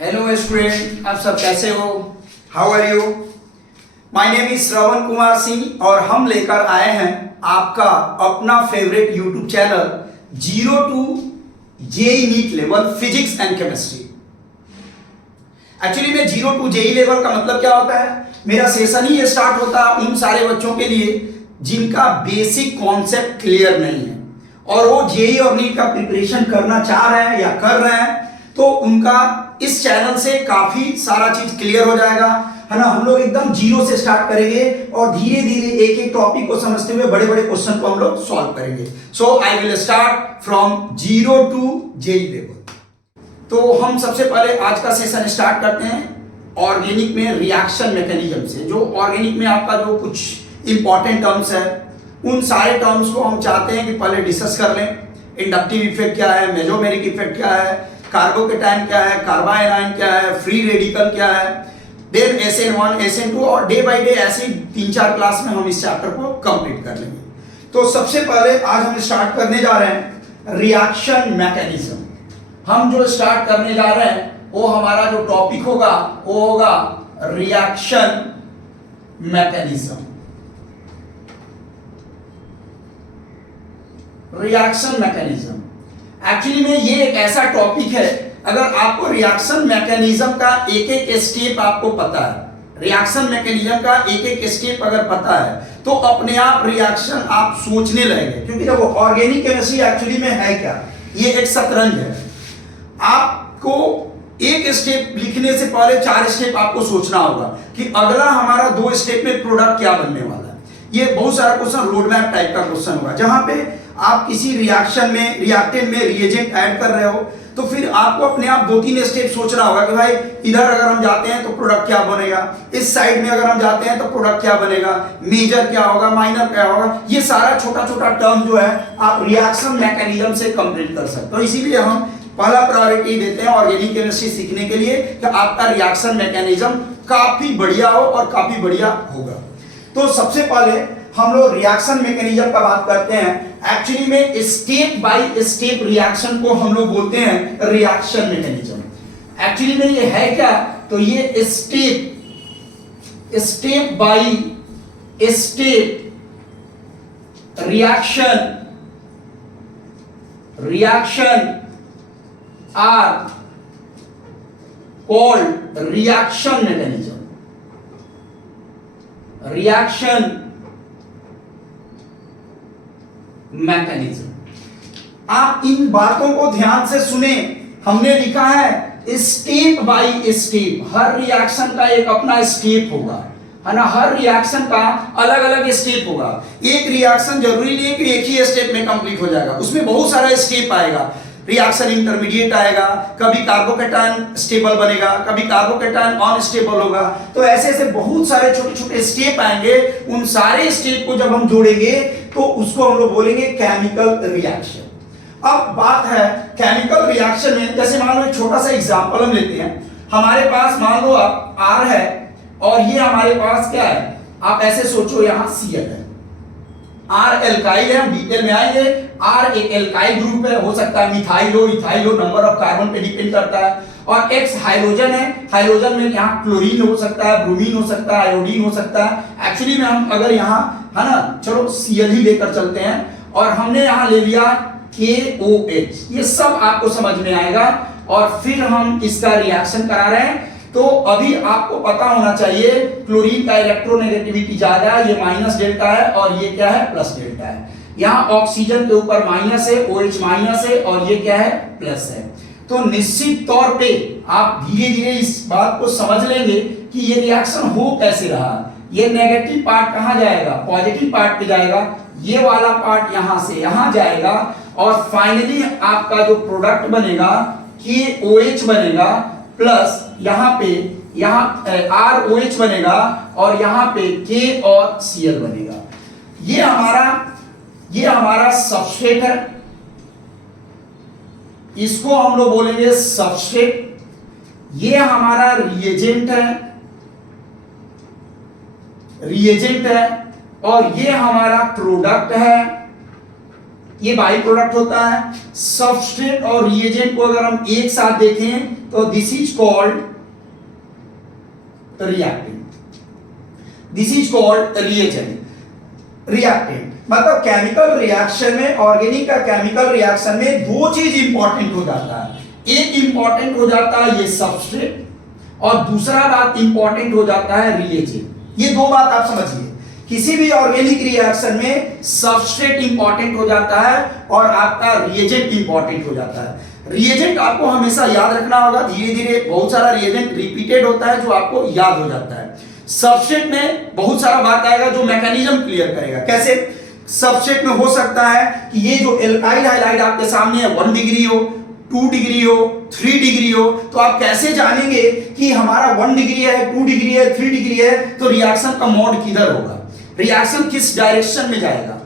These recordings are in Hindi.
हेलो स्टूडेंट, आप सब कैसे हो? How are you? My name is Shravan Kumar Singh और हम लेकर आए हैं आपका अपना favourite YouTube channel 0 to JEE NEET level physics and chemistry. Actually में 0 to जेई लेवल का मतलब क्या होता है? मेरा सेशन ही ये स्टार्ट होता है उन सारे बच्चों के लिए जिनका बेसिक कॉन्सेप्ट क्लियर नहीं है और वो जेई और नीट का प्रिपरेशन करना चाह रहे हैं या कर रहे हैं, तो उनका इस चैनल से काफी सारा चीज क्लियर हो जाएगा, है ना। हम लोग एकदम जीरो से स्टार्ट करेंगे और धीरे धीरे एक एक टॉपिक को समझते हुए बड़े बड़े क्वेश्चन को हम लोग सॉल्व करेंगे। So I will start from 0 to JEE level. तो हम सबसे पहले आज का सेशन स्टार्ट करते हैं ऑर्गेनिक में रिएक्शन मैकेनिज्म से। जो ऑर्गेनिक में आपका जो कुछ इंपॉर्टेंट टर्म्स है उन सारे टर्म्स को हम चाहते हैं कि पहले डिस्कस कर लें। इंडक्टिव इफेक्ट क्या है, मेसोमेरिक इफेक्ट क्या है, कार्बोकेटाइन क्या है, कार्बाइनाइन क्या है, फ्री रेडिकल क्या है, देन SN1 SN2 और डे बाय डे ऐसी 3-4 क्लास में हम इस चैप्टर को कंप्लीट कर लेंगे। तो सबसे पहले आज हम स्टार्ट करने जा रहे हैं रिएक्शन मैकेनिज्म। हम जो स्टार्ट करने जा रहे हैं वो हमारा जो टॉपिक होगा वो होगा reaction mechanism. Reaction mechanism actually में ये एक ऐसा टॉपिक है, अगर आपको रिएक्शन मैकेनिज्म का एक एक स्टेप आपको पता है, रिएक्शन मैकेनिज्म का एक एक स्टेप अगर पता है तो अपने आप रिएक्शन आप सोचने लगेंगे। क्योंकि देखो ऑर्गेनिक केमिस्ट्री एक्चुअली में है क्या, ये एक शतरंज है। आपको एक स्टेप लिखने से पहले 4 स्टेप आपको सोचना होगा कि अगला हमारा 2 स्टेप में प्रोडक्ट क्या बनने वाला है। ये बहुत सारा क्वेश्चन रोड मैप टाइप का क्वेश्चन होगा, जहां पे आप किसी रिएक्शन में रिएक्टेंट में रिएजेंट ऐड कर रहे हो तो फिर आपको अपने आप 2-3 स्टेप सोचना होगा कि भाई इधर अगर हम जाते हैं तो प्रोडक्ट क्या बनेगा, इस साइड में अगर हम जाते हैं तो प्रोडक्ट क्या बनेगा, मेजर क्या होगा, माइनर क्या होगा। ये सारा छोटा छोटा टर्म जो है आप रिएक्शन मैकेनिज्म से कंप्लीट कर सकते हो। इसीलिए हम पहला प्रायोरिटी देते हैं ऑर्गेनिक केमिस्ट्री सीखने के लिए कि आपका रिएक्शन मैकेनिज्म काफी बढ़िया हो और काफी बढ़िया होगा। तो सबसे पहले हम लोग रिएक्शन मैकेनिज्म का बात करते हैं। एक्चुअली में स्टेप बाय स्टेप रिएक्शन को हम लोग बोलते हैं रिएक्शन मैकेनिज्म। एक्चुअली में ये है क्या, तो ये step by step reaction are called reaction mechanism. Reaction mechanism. आप इन बातों को ध्यान से सुने। हमने लिखा है step by step, her reaction का एक अपना स्टेप होगा, है ना। हर रिएक्शन का अलग अलग स्टेप होगा। एक रिएक्शन जरूरी नहीं है कि एक ही स्टेप में कंप्लीट हो जाएगा, उसमें बहुत सारा स्टेप आएगा। रिएक्शन इंटरमीडिएट आएगा, कभी कार्बोकेटाइन स्टेबल बनेगा, कभी कार्बोकेटाइन अनस्टेबल होगा। तो ऐसे ऐसे बहुत सारे छोटे छोटे स्टेप आएंगे। उन सारे स्टेप को जब हम जोड़ेंगे तो उसको हम लोग बोलेंगे केमिकल रिएक्शन। अब बात है केमिकल रिएक्शन में, जैसे मान लो एक छोटा सा एग्जांपल हम लेते हैं। हमारे पास मान लो आप R है और ये हमारे पास क्या है, आप ऐसे सोचो यहाँ Cl है। R एल्काइल है, हम डिटेल में आएंगे। R एक एल्काइल ग्रुप है, हो सकता है मिथाइल हो, इथाइल हो, नंबर ऑफ कार्बन पे डिपेंड करता है। और X हाइड्रोजन है, हाइड्रोजन में यहाँ क्लोरीन हो सकता है, ब्रोमीन हो सकता है, आयोडीन हो सकता है। एक्चुअली में हम अगर यहाँ, है ना, चलो Cl ही लेकर चलते हैं और हमने यहाँ ले लिया KOH। ये सब आपको समझ में आएगा और फिर हम इसका रिएक्शन करा रहे हैं। तो अभी आपको पता होना चाहिए क्लोरीन का इलेक्ट्रोनेगेटिविटी ज्यादा है, ये माइनस डेल्टा है और ये क्या है, प्लस डेल्टा है। यहाँ ऑक्सीजन के ऊपर माइनस है, OH माइनस है और ये क्या है, प्लस है। तो निश्चित तौर पे आप धीरे धीरे इस बात को समझ लेंगे कि ये रिएक्शन हो कैसे रहा। ये नेगेटिव पार्ट कहाँ जाएगा, पॉजिटिव पार्ट पे जाएगा, ये वाला पार्ट यहां से यहां जाएगा और फाइनली आपका जो प्रोडक्ट बनेगा KOH बनेगा प्लस यहाँ पे ROH बनेगा और यहाँ पे K और Cl बनेगा। ये हमारा सबस्ट्रेट है, इसको हम लोग बोलेंगे सबस्ट्रेट। ये हमारा रिएजेंट है और ये हमारा प्रोडक्ट है। ये बाई प्रोडक्ट होता है। सबस्ट्रेट और रिएजेंट को अगर हम एक साथ देखें तो this is called reactant, this is called reagent. Reactant मतलब केमिकल रिएक्शन में, ऑर्गेनिक का केमिकल रिएक्शन में दो चीज इंपॉर्टेंट हो जाता है। एक इंपॉर्टेंट हो जाता है ये सबस्ट्रेट, और दूसरा बात इंपॉर्टेंट हो जाता है रिएजेंट। ये दो बात आप समझिए, किसी भी ऑर्गेनिक रिएक्शन में सबस्ट्रेट इंपॉर्टेंट हो जाता है और आपका रिएजेंट इंपॉर्टेंट हो जाता है। रिएजेंट आपको हमेशा याद रखना होगा, धीरे धीरे बहुत सारा रिएजेंट रिपीटेड होता है जो आपको याद हो जाता है। सबस्ट्रेट में बहुत सारा बात आएगा जो मैकेनिज्म क्लियर करेगा। कैसे? सबस्ट्रेट में हो सकता है कि ये जो एल्काइल हाइलाइड आपके सामने है 1 डिग्री हो, 2 डिग्री हो, 3 डिग्री हो, तो आप कैसे जानेंगे कि हमारा 1 डिग्री है, 2 डिग्री है, 3 डिग्री है? तो रिएक्शन का मोड किधर होगा, रिएक्शन किस डायरेक्शन में जाएगा।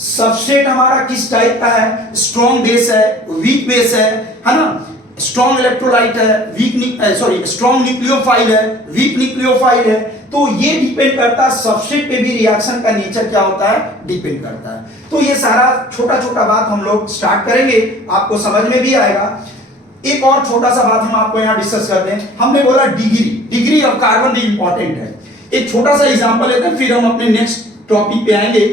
सबस्ट्रेट हमारा किस टाइप का है, स्ट्रॉन्ग बेस है, वीक बेस है ना, स्ट्रॉन्ग इलेक्ट्रोलाइट है, स्ट्रॉन्ग न्यूक्लियोफाइल है, वीक न्यूक्लियोफाइल है। तो ये डिपेंड करता है सबस्ट्रेट पे भी रिएक्शन का नेचर क्या होता है, डिपेंड करता है। तो ये सारा छोटा छोटा बात हम लोग स्टार्ट करेंगे, आपको समझ में भी आएगा। एक और छोटा सा बात हम आपको यहाँ डिस्कस करते हैं। हमने बोला डिग्री ऑफ कार्बन भी इंपॉर्टेंट है। एक छोटा सा एग्जांपल लेते हैं, फिर हम अपने नेक्स्ट टॉपिक पे आएंगे।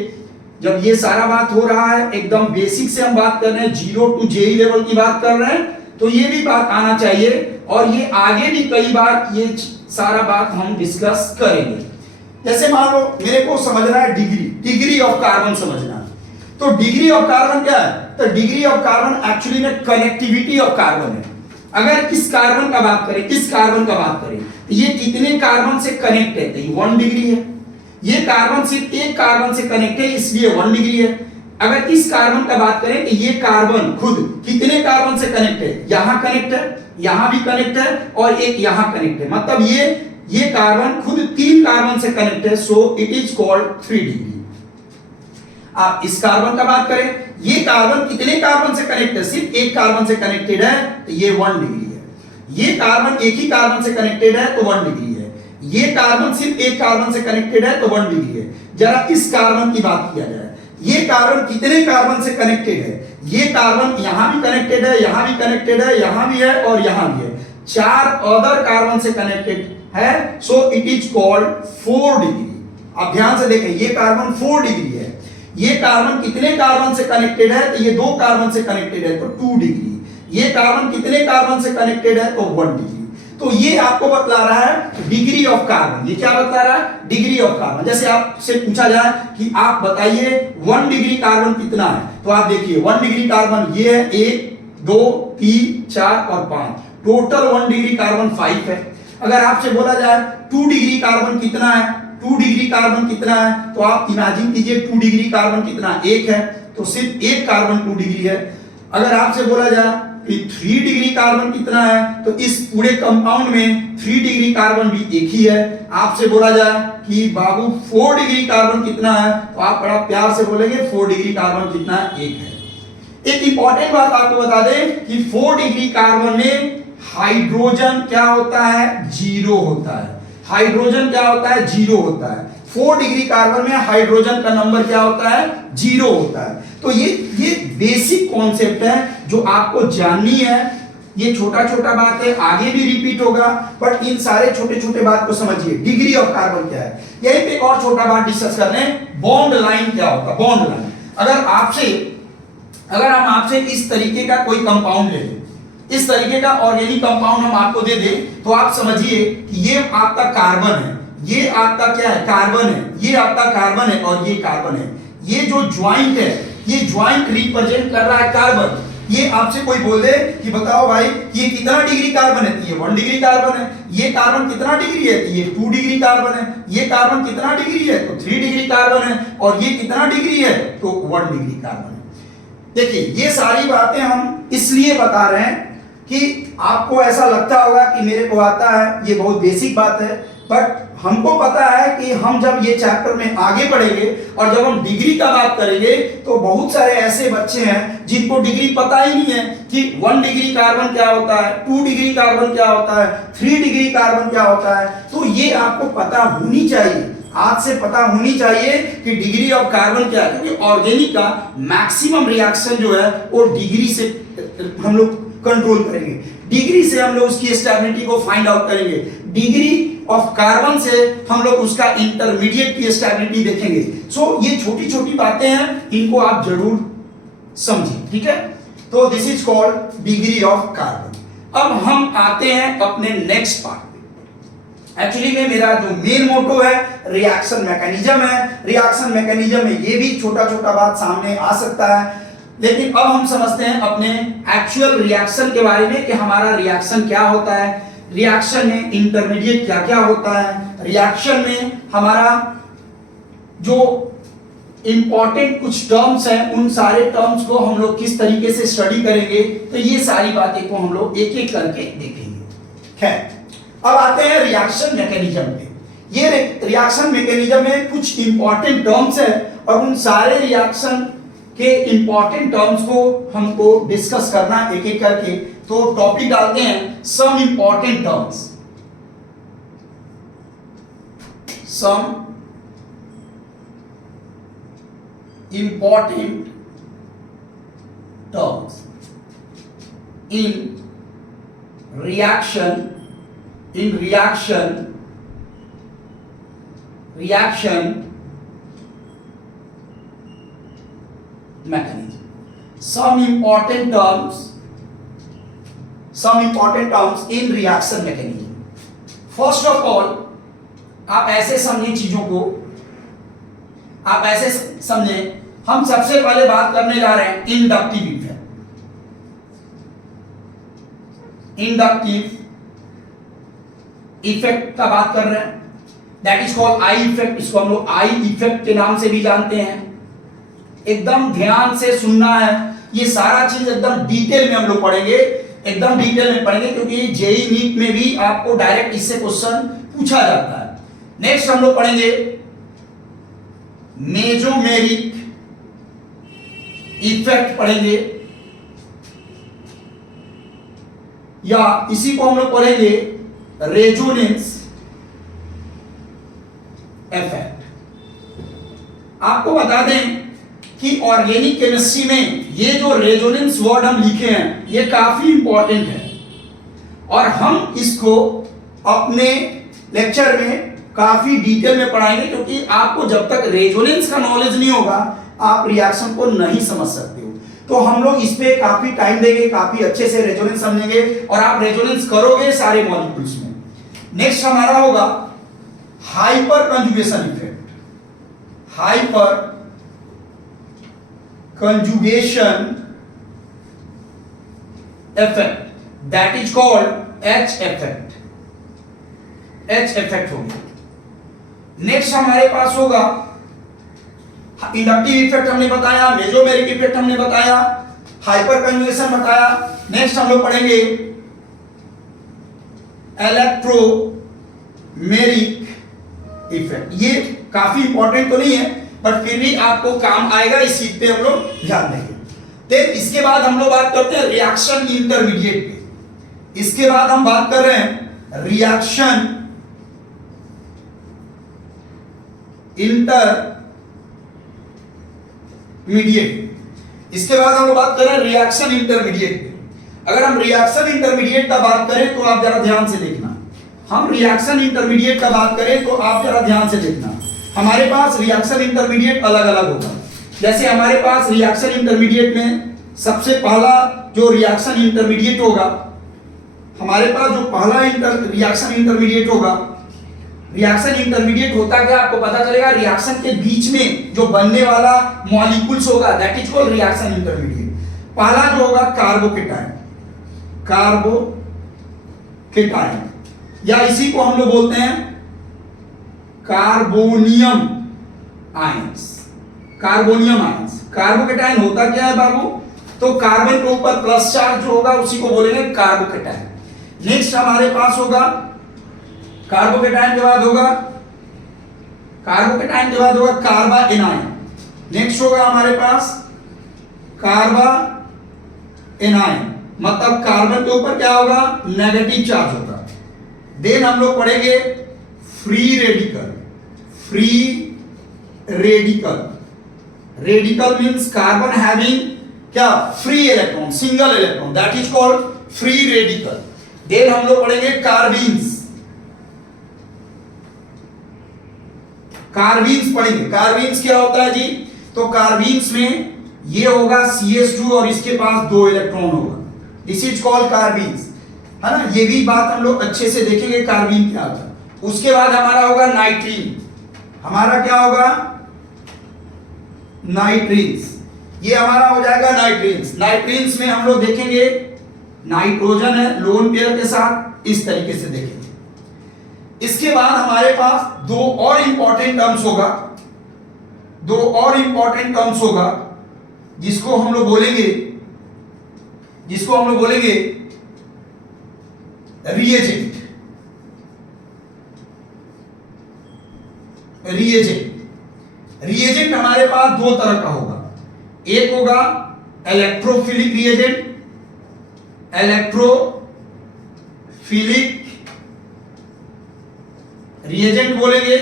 जब ये सारा बात हो रहा है, एकदम बेसिक से हम बात कर रहे हैं, 0 to JEE लेवल की बात कर रहे हैं, तो ये भी बात आना चाहिए, और ये आगे भी कई बार ये सारा बात हम डिस्कस करेंगे। जैसे मान लो मेरे को समझना है डिग्री ऑफ कार्बन समझना है, तो डिग्री ऑफ कार्बन क्या है? तो डिग्री ऑफ कार्बन एक्चुअली में कनेक्टिविटी ऑफ कार्बन है। अगर इस कार्बन का बात करें, इस कार्बन का बात करें, तो ये कितने कार्बन से कनेक्ट है? तो ये 1 डिग्री है। ये कार्बन सिर्फ एक कार्बन से कनेक्ट है, इसलिए 1 डिग्री है। अगर इस कार्बन का बात करें तो ये कार्बन खुद कितने कार्बन से कनेक्ट है? यहां कनेक्ट है, यहां भी कनेक्ट है, और एक यहां कनेक्ट है। मतलब ये कार्बन खुद 3 कार्बन से कनेक्ट है, so it is called 3 degree. आप इस कार्बन का बात करें, ये कार्बन कितने कार्बन से कनेक्ट है? सिर्फ एक कार्बन से कनेक्टेड है, तो ये 1 डिग्री है। ये कार्बन एक ही कार्बन से कनेक्टेड है, तो 1 डिग्री है। ये कार्बन सिर्फ एक कार्बन से कनेक्टेड है, तो 1 डिग्री है। जरा इस कार्बन की बात किया जाए, ये कार्बन कितने कार्बन से कनेक्टेड है? ये कार्बन यहां भी कनेक्टेड है, यहां भी कनेक्टेड है, यहां भी है, और यहां भी है। 4 अदर कार्बन से कनेक्टेड है, so it is called 4 degree. आप ध्यान से देखें, ये कार्बन 4 डिग्री है। ये कार्बन कितने कार्बन से कनेक्टेड है? तो ये 2 कार्बन से कनेक्टेड है, तो 2 डिग्री। ये कार्बन कितने कार्बन से कनेक्टेड है? तो 1 डिग्री। तो ये आपको बतला रहा है डिग्री ऑफ कार्बन। ये क्या बतला रहा है? Degree of carbon. जैसे आपसे पूछा जाए कि आप बताइए 1 डिग्री कार्बन कितना है, तो आप देखिए 1 डिग्री कार्बन ये है 1 2 3 4 और 5, टोटल 1 डिग्री कार्बन 5 है। अगर आपसे बोला जाए 2 डिग्री कार्बन कितना है, 2 डिग्री कार्बन कितना है, तो आप इमेजिन कीजिए 2 डिग्री कार्बन कितना, 1 है, तो सिर्फ एक कार्बन 2 डिग्री है। अगर आपसे बोला जाए कि 3 डिग्री कार्बन कितना है, तो इस पूरे कंपाउंड में 3 डिग्री कार्बन भी एक ही है। आपसे बोला जाए कि बाबू 4 डिग्री कार्बन कितना है, तो आप बड़ा प्यार से बोलेंगे 4 डिग्री कार्बन कितना है, 1 है। एक इंपॉर्टेंट बात आपको बता दें कि 4 डिग्री कार्बन में हाइड्रोजन क्या होता है? 0 होता है। हाइड्रोजन क्या होता है? 0 होता है। 4 डिग्री कार्बन में हाइड्रोजन का नंबर क्या होता है? 0 होता है। तो ये बेसिक कॉन्सेप्ट है जो आपको जाननी है। ये छोटा छोटा बात है, आगे भी रिपीट होगा, बट इन सारे छोटे छोटे बात को समझिए। डिग्री ऑफ कार्बन क्या है, यही पे एक और छोटा बात डिस्कस कर रहे हैं। बॉन्ड लाइन क्या होता है? बॉन्ड लाइन, अगर हम आपसे इस तरीके का कोई कंपाउंड ले लें, इस तरीके का ऑर्गेनिक कंपाउंड हम आपको दे दें, तो आप समझिए कि ये आपका कार्बन है, ये आपका क्या है? कार्बन है। ये आपका कार्बन है और ये कार्बन है। ये जो ज्वाइंट है, ये ज्वाइंट रिप्रेजेंट कर रहा है कार्बन। ये आपसे कोई बोल दे कि बताओ भाई ये कितना डिग्री कार्बन है, तो ये 1 डिग्री कार्बन है। ये कार्बन कितना डिग्री है, तो ये 2 डिग्री कार्बन है। ये कार्बन कितना डिग्री है, तो 3 डिग्री कार्बन है। और ये कितना डिग्री है, तो 1 डिग्री कार्बन है। देखिए ये सारी बातें हम इसलिए बता रहे हैं कि आपको ऐसा लगता होगा कि मेरे को आता है, ये बहुत बेसिक बात है, बट हमको पता है कि हम जब ये चैप्टर में आगे बढ़ेंगे और जब हम डिग्री का बात करेंगे, तो बहुत सारे ऐसे बच्चे हैं जिनको डिग्री पता ही नहीं है कि 1 डिग्री कार्बन क्या होता है, 2 डिग्री कार्बन क्या होता है, 3 डिग्री कार्बन क्या होता है। तो ये आपको पता होनी चाहिए। आज से पता होनी चाहिए कि डिग्री ऑफ कार्बन क्या है, क्योंकि ऑर्गेनिक का मैक्सिमम रिएक्शन जो है वो डिग्री से हम लोग कंट्रोल करेंगे, डिग्री से हम लोग उसकी स्टेबिलिटी को फाइंड आउट करेंगे, डिग्री ऑफ कार्बन से हम लोग उसका इंटरमीडिएट की स्टेबिलिटी देखेंगे। सो ये छोटी छोटी बातें हैं, इनको आप जरूर समझिए, ठीक है। तो this is called degree of carbon. अब हम आते हैं अपने नेक्स्ट पार्ट पे। एक्चुअली में मेरा जो मेन मोटो है रिएक्शन मैकेनिज्म है। रिएक्शन मैकेनिज्म में ये भी छोटा छोटा बात सामने आ सकता है, लेकिन अब हम समझते हैं अपने एक्चुअल रिएक्शन के बारे में कि हमारा रिएक्शन क्या होता है, रिएक्शन में इंटरमीडिएट क्या क्या होता है, रिएक्शन में हमारा जो इंपॉर्टेंट कुछ टर्म्स हैं उन सारे टर्म्स को हम लोग किस तरीके से स्टडी करेंगे। तो ये सारी बातें को हम लोग एक एक करके देखेंगे। खैर, अब आते हैं रिएक्शन मैकेनिज्म पे। ये रिएक्शन मैकेनिज्म में कुछ इंपॉर्टेंट टर्म्स है और उन सारे रिएक्शन के इंपॉर्टेंट टर्म्स को हमको डिस्कस करना एक एक करके। तो टॉपिक डालते हैं some important terms, some important terms in reaction mechanism. Some important terms in reaction mechanism. First of all, आप ऐसे समझें चीजों को, आप ऐसे समझें, हम सबसे पहले बात करने जा रहे हैं इंडक्टिव इफेक्ट। इंडक्टिव इफेक्ट का बात कर रहे हैं, that is called I effect. इसको हम लोग आई इफेक्ट के नाम से भी जानते हैं। एकदम ध्यान से सुनना है, ये सारा चीज एकदम डिटेल में हम लोग पढ़ेंगे, एकदम डिटेल में पढ़ेंगे, क्योंकि जेई नीट में भी आपको डायरेक्ट इससे क्वेश्चन पूछा जाता है। नेक्स्ट हम लोग पढ़ेंगे मेजोमेरिक इफेक्ट पढ़ेंगे, या इसी को हम लोग पढ़ेंगे रेजोनेंस इफेक्ट। आपको बता दें कि ऑर्गेनिक केमिस्ट्री में ये जो रेजोनेंस वर्ड हम लिखे हैं ये काफी इंपॉर्टेंट है और हम इसको अपने लेक्चर में काफी डिटेल में पढ़ाएंगे, क्योंकि आपको जब तक रेजोनेंस का नॉलेज नहीं होगा आप रिएक्शन को नहीं समझ सकते हो। तो हम लोग इस पे काफी टाइम देंगे, काफी अच्छे से रेजोनेंस समझेंगे और आप रेजोनेंस करोगे सारे मॉलिक्यूल्स में। नेक्स्ट हमारा होगा hyper conjugation effect. Hyper conjugation effect, that is called H effect. H effect हो गया। नेक्स्ट हमारे पास होगा इंडक्टिव इफेक्ट हमने बताया, मेजोमेरिक इफेक्ट हमने बताया, हाइपर कंजुगेशन बताया। नेक्स्ट हम लोग पढ़ेंगे इलेक्ट्रोमेरिक इफेक्ट। ये काफी इंपॉर्टेंट तो नहीं है बट फिर भी आपको काम आएगा, इस चीज पे हम लोग ध्यान देंगे। तो इसके बाद हम लोग बात करते हैं रिएक्शन इंटरमीडिएट पे। इसके बाद हम बात कर रहे हैं रिएक्शन इंटरमीडिएट। इसके बाद हम लोग बात कर रहे हैं रिएक्शन इंटरमीडिएट पे। अगर हम रिएक्शन इंटरमीडिएट का बात करें तो आप जरा ध्यान से देखना, हम रिएक्शन इंटरमीडिएट का बात करें तो आप जरा ध्यान से देखना। हमारे पास रिएक्शन इंटरमीडिएट अलग अलग होगा। जैसे हमारे पास रिएक्शन इंटरमीडिएट में सबसे पहला जो रिएक्शन इंटरमीडिएट होगा, हमारे पास जो पहला रिएक्शन इंटरमीडिएट होगा, रिएक्शन इंटरमीडिएट होता क्या आपको पता चलेगा, रिएक्शन के बीच में जो बनने वाला मॉलिक्यूल्स होगा that is called reaction intermediate. पहला जो होगा कार्बोकेटायन, कार्बोकेटायन, या इसी को हम लोग बोलते हैं carbonium ions. Carbonium ions, carbocation होता क्या है बाबू, तो कार्बन के ऊपर प्लस चार्ज जो होगा उसी को बोलेंगे कार्बोकेटायन। नेक्स्ट हमारे पास होगा कार्बोकेटायन के बाद होगा कार्बा एनायन। नेक्स्ट होगा हमारे पास कार्बा एनायन, मतलब कार्बन के ऊपर क्या होगा, नेगेटिव चार्ज होगा। देन हम लोग पढ़ेंगे free radical. Free radical, radical means carbon having क्या, free electron, single electron, that is called free radical. Then हम लोग पढ़ेंगे कार्बीन्स, कार्बीन्स पढ़ेंगे। कार्बीन्स क्या होता है जी, तो कार्बीन्स में ये होगा CH2 और इसके पास 2 इलेक्ट्रॉन होगा, दिस इज कॉल्ड कार्बीन्स, है ना। ये भी बात हम लोग अच्छे से देखेंगे कार्बीन क्या होता है। उसके बाद हमारा होगा नाइट्रीन, हमारा क्या होगा, नाइट्रीन्स, ये हमारा हो जाएगा नाइट्रीन्स। नाइट्रीन्स में हम लोग देखेंगे नाइट्रोजन है लोन पेयर के साथ, इस तरीके से देखेंगे। इसके बाद हमारे पास दो और इंपॉर्टेंट टर्म्स होगा, दो और इंपॉर्टेंट टर्म्स होगा जिसको हम लोग बोलेंगे, जिसको हम लोग बोलेंगे रिएजेंट, रिएजेंट। रिएजेंट हमारे पास दो तरह का होगा, एक होगा इलेक्ट्रोफिलिक रिएजेंट, इलेक्ट्रोफिलिक रिएजेंट बोलेंगे,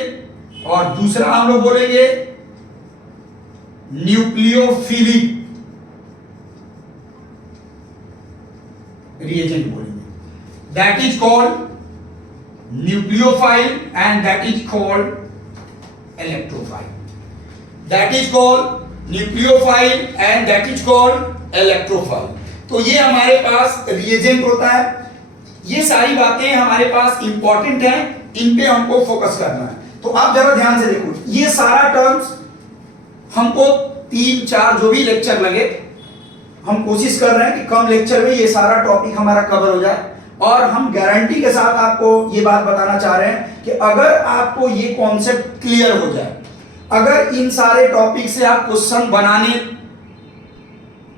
और दूसरा हम लोग बोलेंगे न्यूक्लियोफिलिक रिएजेंट बोलेंगे, that is called nucleophile and that is called electrophile, that is called nucleophile and that is called electrophile. तो ये हमारे पास रिएजेंट होता है। ये सारी बातें हमारे पास इंपॉर्टेंट हैं, इन पे हमको फोकस करना है। तो आप जरा ध्यान से देखो, ये सारा टर्म्स हमको 3-4 जो भी लेक्चर लगे, हम कोशिश कर रहे हैं कि कम लेक्चर में ये सारा टॉपिक हमारा कवर हो जाए, और हम गारंटी के साथ आपको ये बात बताना चाह रहे हैं कि अगर आपको ये कॉन्सेप्ट क्लियर हो जाए, अगर इन सारे टॉपिक से आप क्वेश्चन बनाने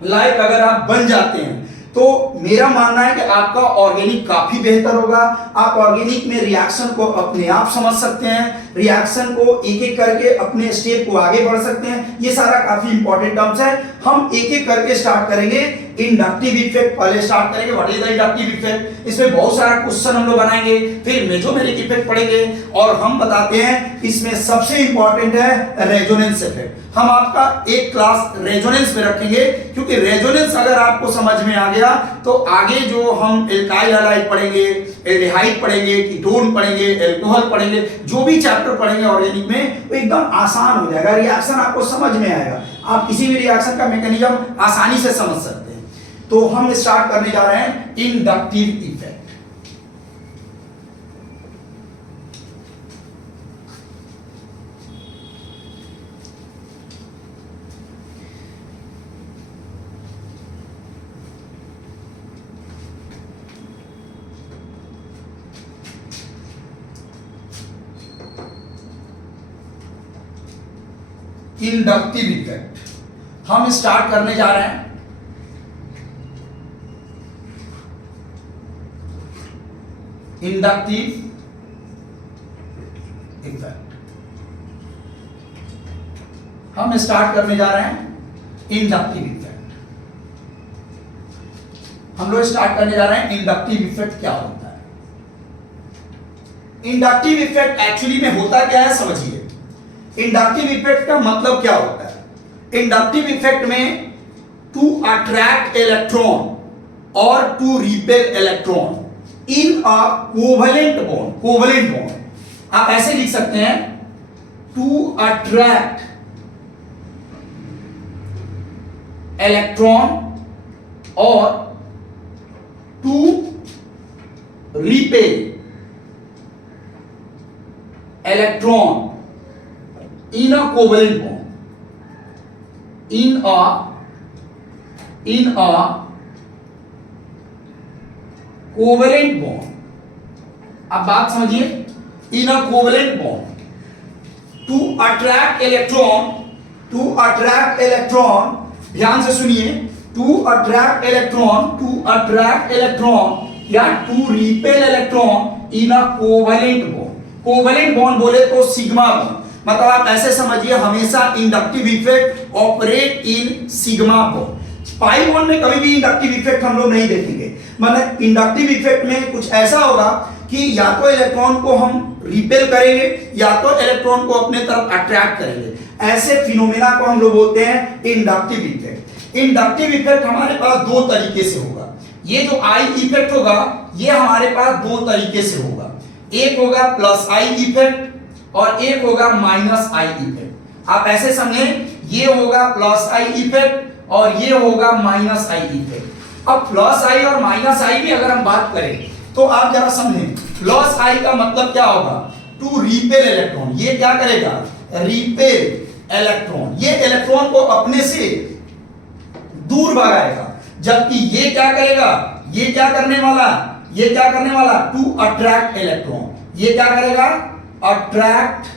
लायक अगर आप बन जाते हैं, तो मेरा मानना है कि आपका ऑर्गेनिक काफी बेहतर होगा। आप ऑर्गेनिक में रिएक्शन को अपने आप समझ सकते हैं, रिएक्शन को एक एक करके अपने स्टेप को आगे बढ़ सकते हैं। ये सारा काफी इंपॉर्टेंट टर्म्स है। हम एक एक करके स्टार्ट करेंगे। इंडक्टिव इफेक्ट पहले स्टार्ट करेंगे, what is the inductive effect, इसमें बहुत सारा क्वेश्चन हम लोग बनाएंगे। फिर मेसोमेरिक इफेक्ट पढ़ेंगे, और हम बताते हैं इसमें सबसे इंपॉर्टेंट है रेजोनेंस इफेक्ट। हम आपका एक क्लास रेजोनेंस में रखेंगे, क्योंकि रेजोनेंस अगर आपको समझ में आ गया तो आगे जो हम एल्काइल हैलाइड पढ़ेंगे, एल्डिहाइड पढ़ेंगे, कीटोन पढ़ेंगे, एल्कोहल पढ़ेंगे, जो भी चैप्टर पढ़ेंगे ऑर्गेनिक में, वो एकदम आसान हो जाएगा। रिएक्शन आपको समझ में आएगा, आप किसी भी रिएक्शन का मैकेनिज्म आसानी से समझ सकते हैं। तो हम स्टार्ट करने जा रहे हैं इंडक्टिव इफेक्ट। इंडक्टिव इफेक्ट हम स्टार्ट करने जा रहे हैं। इंडक्टिव इफेक्ट हम स्टार्ट करने जा रहे हैं। इंडक्टिव इफेक्ट हम लोग स्टार्ट करने जा रहे हैं। इंडक्टिव इफेक्ट क्या होता है? इंडक्टिव इफेक्ट एक्चुअली में होता क्या है समझिए। इंडक्टिव इफेक्ट का मतलब क्या होता है? इंडक्टिव इफेक्ट में टू अट्रैक्ट इलेक्ट्रॉन और to repel electron in a covalent bond. Covalent bond आप ऐसे लिख सकते हैं, टू अट्रैक्ट इलेक्ट्रॉन और to repel electron in a covalent bond, in a covalent bond। अब बात समझिए, in a covalent bond to attract electron, to attract electron, ध्यान से सुनिए, to attract electron, to attract electron या to repel electron in a covalent bond। covalent bond बोले तो सिग्मा बॉन्ड, मतलब आप ऐसे समझिए हमेशा inductive effect operate in sigma bond. Pi bond में कभी भी इंडक्टिव इफेक्ट हम लोग नहीं देखेंगे। मतलब इंडक्टिव इफेक्ट में कुछ ऐसा होगा कि या तो इलेक्ट्रॉन को हम रिपेल करेंगे या तो इलेक्ट्रॉन को अपने तरफ अट्रैक्ट करेंगे। ऐसे फिनोमेना को हम लोग बोलते हैं इंडक्टिव इफेक्ट। इंडक्टिव इफेक्ट हमारे पास दो तरीके से होगा। ये जो आई इफेक्ट होगा ये हमारे पास दो तरीके से होगा, एक होगा प्लस आई इफेक्ट और एक होगा माइनस आई इफेक्ट। आप ऐसे समझें, ये होगा प्लस आई इफेक्ट और ये होगा माइनस आई इफेक्ट। अब प्लस आई और माइनस आई की अगर हम बात करें तो आप जरा समझें, प्लस आई का मतलब क्या होगा, टू रिपेल इलेक्ट्रॉन। ये क्या करेगा, रिपेल इलेक्ट्रॉन, ये इलेक्ट्रॉन को अपने से दूर भगाएगा। जबकि ये क्या करेगा, ये क्या करने वाला, ये क्या करने वाला, टू अट्रैक्ट इलेक्ट्रॉन। ये क्या करेगा, अट्रैक्ट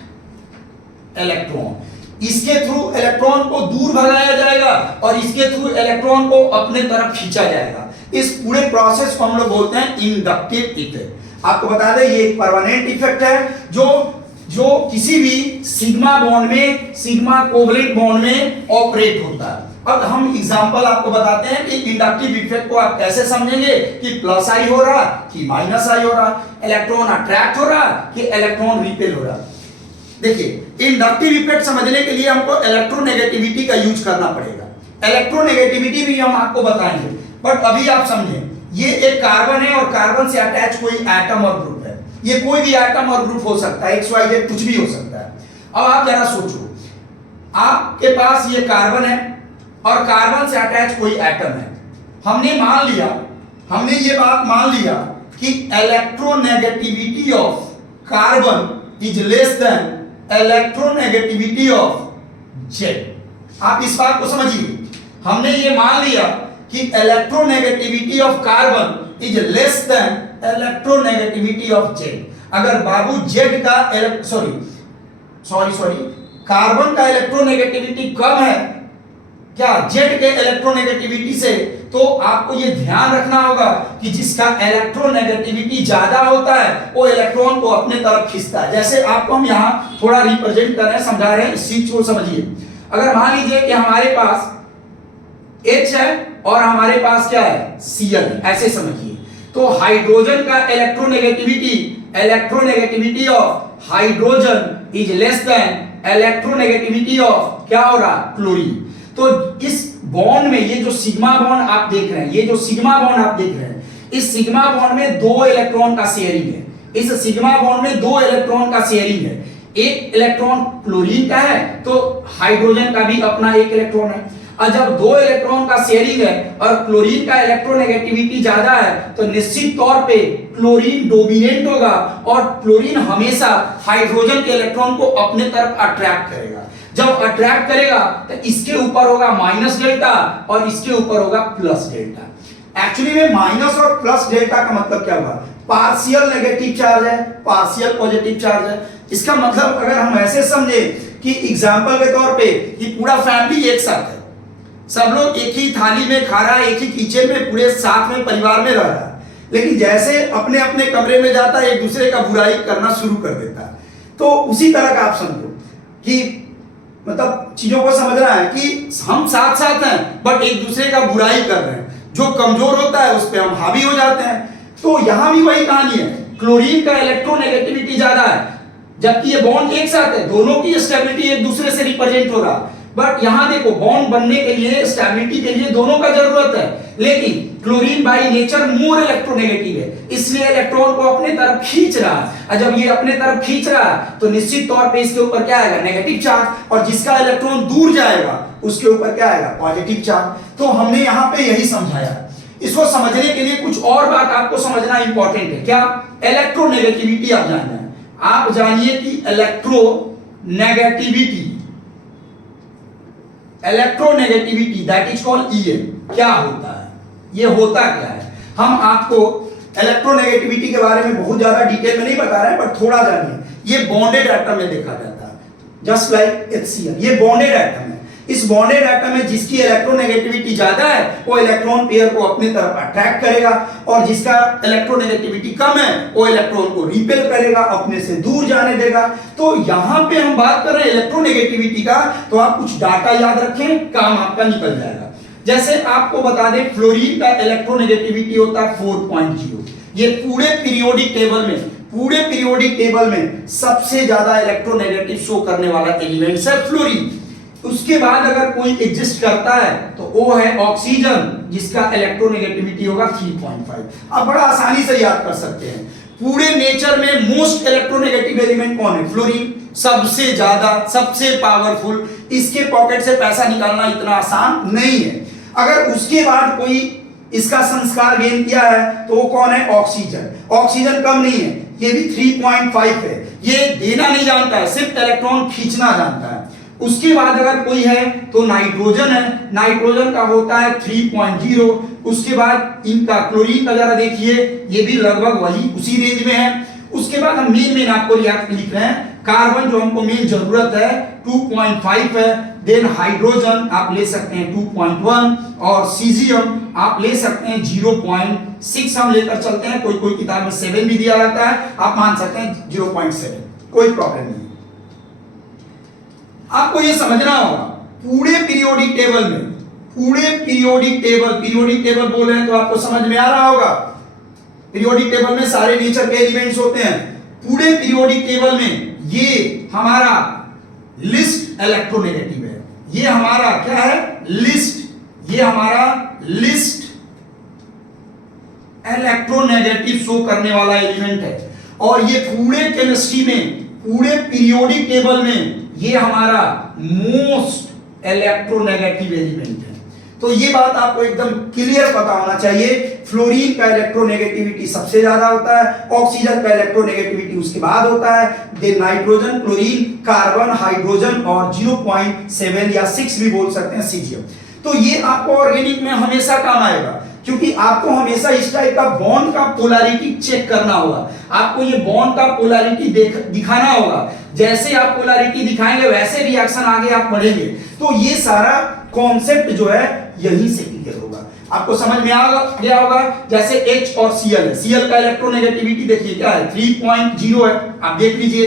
इलेक्ट्रॉन। इसके थ्रू इलेक्ट्रॉन को दूर भगाया जाएगा और इसके थ्रू इलेक्ट्रॉन को अपने तरफ खींचा जाएगा। इस पूरे प्रोसेस को हम लोग बोलते हैं इंडक्टिव इफेक्ट। आपको बता दें ये एक परमानेंट इफेक्ट है जो किसी भी सिग्मा बॉन्ड में, सिग्मा कोवलेंट बॉन्ड में ऑपरेट होता है। अब हम एग्जांपल आपको बताते हैं कि इंडक्टिव इफेक्ट को आप कैसे समझेंगे कि प्लस आई हो रहा कि माइनस आई हो रहा, इलेक्ट्रॉन अट्रैक्ट हो रहा कि इलेक्ट्रॉन रिपेल हो रहा। देखिए इंडक्टिव इफेक्ट समझने के लिए हमको इलेक्ट्रोनेगेटिविटी का यूज करना पड़ेगा। इलेक्ट्रोनेगेटिविटी भी हम आपको बताएंगे, बट अभी आप समझें ये एक कार्बन है और कार्बन से अटैच कोई एटम और ग्रुप है। ये कोई भी एटम और ग्रुप हो सकता है, XYZ कुछ भी हो सकता है। अब आप जरा सोचो, आपके पास ये कार्बन है और कार्बन से अटैच कोई एटम है। हमने ये बात मान लिया कि electronegativity of carbon is less than electronegativity of Z. आप इस बात को समझिए, हमने ये मान लिया कि electronegativity of carbon is less than electronegativity of Z. अगर बाबू जेड का कार्बन का इलेक्ट्रोनेगेटिविटी कम है क्या जेड के इलेक्ट्रोनेगेटिविटी से, तो आपको ये ध्यान रखना होगा कि जिसका इलेक्ट्रोनेगेटिविटी ज्यादा होता है वो इलेक्ट्रॉन को अपने तरफ खींचता है। जैसे आपको हम यहाँ थोड़ा रिप्रेजेंट कर रहे हैं, समझा रहे हैं, इस चीज को समझिए। अगर मान लीजिए कि हमारे पास H है और हमारे पास क्या है, Cl, ऐसे समझिए, तो हाइड्रोजन का electronegativity of hydrogen is less than electronegativity of क्या हो रहा, क्लोरीन। तो इस बॉन्ड में ये जो सिग्मा बॉन्ड आप देख रहे हैं, ये जो सिग्मा बॉन्ड आप देख रहे हैं, इस सिग्मा बॉन्ड में दो इलेक्ट्रॉन का शेयरिंग है। इस सिग्मा बॉन्ड में दो इलेक्ट्रॉन का शेयरिंग है। एक इलेक्ट्रॉन क्लोरीन का है तो हाइड्रोजन का भी अपना एक इलेक्ट्रॉन है। और जब दो इलेक्ट्रॉन का शेयरिंग है और क्लोरीन का इलेक्ट्रोनेगेटिविटी ज्यादा है तो निश्चित तौर पे क्लोरीन डोमिनेंट होगा और क्लोरीन हमेशा हाइड्रोजन के इलेक्ट्रॉन को अपने तरफ अट्रैक्ट करेगा। जब अट्रैक्ट करेगा तो इसके ऊपर होगा माइनस डेल्टा और इसके ऊपर होगा प्लस डेल्टा। एक्चुअली में माइनस और प्लस डेल्टा का मतलब क्या हुआ, पार्शियल नेगेटिव चार्ज है, पार्शियल पॉजिटिव चार्ज है। इसका मतलब अगर हम ऐसे समझे कि एग्जांपल के तौर पे कि पूरा फैमिली एक साथ है, सब लोग एक ही थाली में खा रहा है, एक ही किचन में पूरे साथ में परिवार में रह रहा है, लेकिन जैसे अपने अपने कमरे में जाता है एक दूसरे का बुराई करना शुरू कर देता है। तो उसी तरह का आप समझो कि मतलब चीजों को समझना है कि हम साथ साथ हैं बट एक दूसरे का बुराई कर रहे हैं। जो कमजोर होता है उस पर हम हावी हो जाते हैं। तो यहां भी वही कहानी है, क्लोरीन का इलेक्ट्रोनेगेटिविटी ज्यादा है जबकि ये बॉन्ड एक साथ है, दोनों की स्टेबिलिटी एक दूसरे से रिप्रेजेंट हो रहा। बट यहां देखो बॉन्ड बनने के लिए, स्टेबिलिटी के लिए दोनों का जरूरत है, लेकिन chlorine by nature more electronegative है, इसलिए इलेक्ट्रॉन को अपने तरफ खींच रहा है। और जब ये अपने तरफ खींच रहा है तो निश्चित तौर पे इसके ऊपर क्या आएगा, नेगेटिव चार्ज, और जिसका इलेक्ट्रॉन दूर जाएगा उसके ऊपर क्या आएगा, पॉजिटिव चार्ज। तो हमने यहाँ पे यही समझाया। इसको समझने के लिए कुछ और बात आपको समझना इंपॉर्टेंट है। क्या, इलेक्ट्रोनेगेटिविटी आप जानना है। आप जानिए कि electronegativity that is called EM क्या होता है, ये होता क्या है। हम आपको इलेक्ट्रोनेगेटिविटी के बारे में बहुत ज्यादा डिटेल में नहीं बता रहे हैं, बट थोड़ा जानिए। ये बॉन्डेड एटम में देखा जाता है, जस्ट लाइक HCl, ये बॉन्डेड एटम है। इस बॉन्डेड एटम में जिसकी इलेक्ट्रोनेगेटिविटी ज्यादा है वो इलेक्ट्रॉन पेयर को अपनी तरफ अट्रैक्ट करेगा, और जिसका इलेक्ट्रोनेगेटिविटी कम है वो इलेक्ट्रॉन को रिपेल करेगा, अपने से दूर जाने देगा। तो यहां पे हम बात कर रहे हैं इलेक्ट्रोनेगेटिविटी का, तो आप कुछ डाटा याद रखें, काम आपका निकल जाएगा। जैसे आपको बता दें फ्लोरीन का इलेक्ट्रोनेगेटिविटी होता है 4.0। ये पूरे पीरियोडिक टेबल में सबसे ज्यादा इलेक्ट्रोनेगेटिव शो करने वाला एलिमेंट है फ्लोरीन। उसके बाद अगर कोई एग्जिस्ट करता है तो वो है ऑक्सीजन, जिसका इलेक्ट्रोनेगेटिविटी होगा 3.5। आप बड़ा आसानी से याद कर सकते हैं, पूरे नेचर में मोस्ट इलेक्ट्रोनेगेटिव एलिमेंट कौन है? फ्लोरीन, सबसे ज्यादा, सबसे पावरफुल। इसके पॉकेट से पैसा निकालना इतना आसान नहीं है। अगर उसके बाद कोई इसका संस्कार गेन किया है तो वो कौन है? ऑक्सीजन। ऑक्सीजन कम नहीं है, ये भी 3.5 है। ये देना नहीं जानता है, सिर्फ इलेक्ट्रॉन खींचना जानता है। उसके बाद अगर कोई है तो नाइट्रोजन है, नाइट्रोजन का होता है 3.0। उसके बाद इनका क्लोरीन का जरा देखिए, ये भी लगभग वही उसी रेंज में है। उसके बाद हम मेन आपको लिख रहे हैं, कार्बन जो हमको मेन जरूरत है 2.5 है। देन हाइड्रोजन आप ले सकते हैं 2.1 और सीजियम आप ले सकते हैं 0.6 हम लेकर चलते हैं। कोई कोई किताब में 7 भी दिया रहता है, आप मान सकते हैं 0.7, कोई प्रॉब्लम नहीं। आपको ये समझना होगा पूरे पीरियोडिक टेबल बोल रहे हैं तो आपको समझ में आ रहा होगा। पीरियोडिक टेबल में सारे नेचर के एलिमेंट्स होते हैं। पूरे पीरियोडिक टेबल में ये हमारा लिस्ट इलेक्ट्रोनेगेटिव है। ये हमारा क्या है? लिस्ट। ये हमारा लिस्ट इलेक्ट्रोनेगेटिव शो करने वाला एलिमेंट है। और ये पूरे केमिस्ट्री में, पूरे पीरियोडिक टेबल में ये हमारा मोस्ट इलेक्ट्रोनेगेटिव एलिमेंट है। तो ये बात आपको एकदम क्लियर पता होना चाहिए। फ्लोरीन का इलेक्ट्रोनेगेटिविटी सबसे ज्यादा होता है, ऑक्सीजन का इलेक्ट्रोनेगेटिविटी उसके बाद होता है, then nitrogen, chlorine, carbon, hydrogen और 0.7 या 6 भी बोल सकते हैं सीजियम। तो ये आपको ऑर्गेनिक में हमेशा काम आएगा, क्योंकि आपको हमेशा इस टाइप का बॉन्ड का पोलैरिटी चेक करना होगा। आपको ये बॉन्ड का पोलैरिटी दिखाना होगा। जैसे आप पोलैरिटी दिखाएंगे वैसे रिएक्शन आगे आप बढ़ेंगे। तो ये सारा कॉन्सेप्ट जो है यहीं से क्लियर होगा, आपको समझ में आ गया होगा। जैसे H और Cl है, Cl का इलेक्ट्रोनेगेटिविटी देखिए क्या है? 3.0 है, आप देख लीजिए,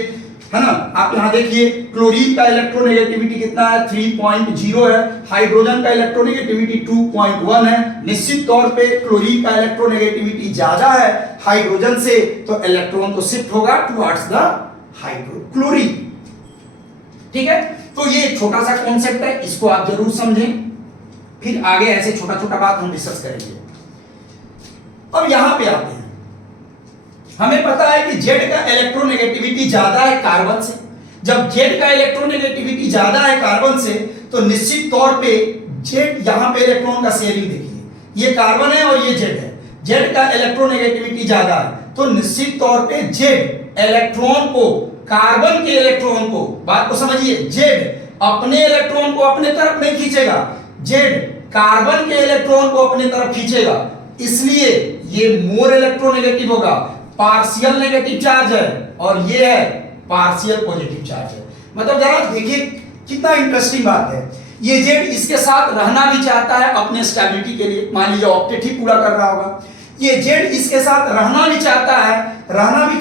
है ना। आप यहां देखिए क्लोरीन का इलेक्ट्रोनेगेटिविटी कितना है? 3.0 है। हाइड्रोजन का इलेक्ट्रोनेगेटिविटी 2.1 है। निश्चित तौर पे क्लोरीन का इलेक्ट्रोनेगेटिविटी ज्यादा है हाइड्रोजन से, तो इलेक्ट्रॉन तो शिफ्ट होगा टुवर्ड्स द हाइड्रोक्लोरीन। ठीक है, तो ये एक छोटा सा कॉन्सेप्ट है, इसको आप जरूर समझें, फिर आगे ऐसे छोटा छोटा बात हम डिस्कस करेंगे। अब यहां पे आते हैं, हमें पता है कि Z का इलेक्ट्रोनेगेटिविटी ज्यादा है कार्बन से। जब Z का इलेक्ट्रोनेगेटिविटी ज्यादा है कार्बन से, तो निश्चित तौर पे Z, यहां पे इलेक्ट्रॉन का शेयरिंग देखिए, ये कार्बन है और ये Z है। Z का इलेक्ट्रोनेगेटिविटी ज्यादा है, तो निश्चित तौर पे Z इलेक्ट्रॉन को, कार्बन के इलेक्ट्रॉन को, बात को समझिए, Z अपने इलेक्ट्रॉन को अपने तरफ नहीं खींचेगा, Z कार्बन के इलेक्ट्रॉन को अपने तरफ खींचेगा। इसलिए ये मोर इलेक्ट्रोनेगेटिव होगा, पार्शियल नेगेटिव चार्ज है, और ये है पार्शियल पॉजिटिव चार्ज है। मतलब जरा देखिए कितना इंटरेस्टिंग बात है। ये Z इसके साथ रहना भी चाहता है अपने स्टेबिलिटी के लिए, मान लीजिए ऑक्टेट ही पूरा कर रहा होगा। ये Z इसके साथ रहना भी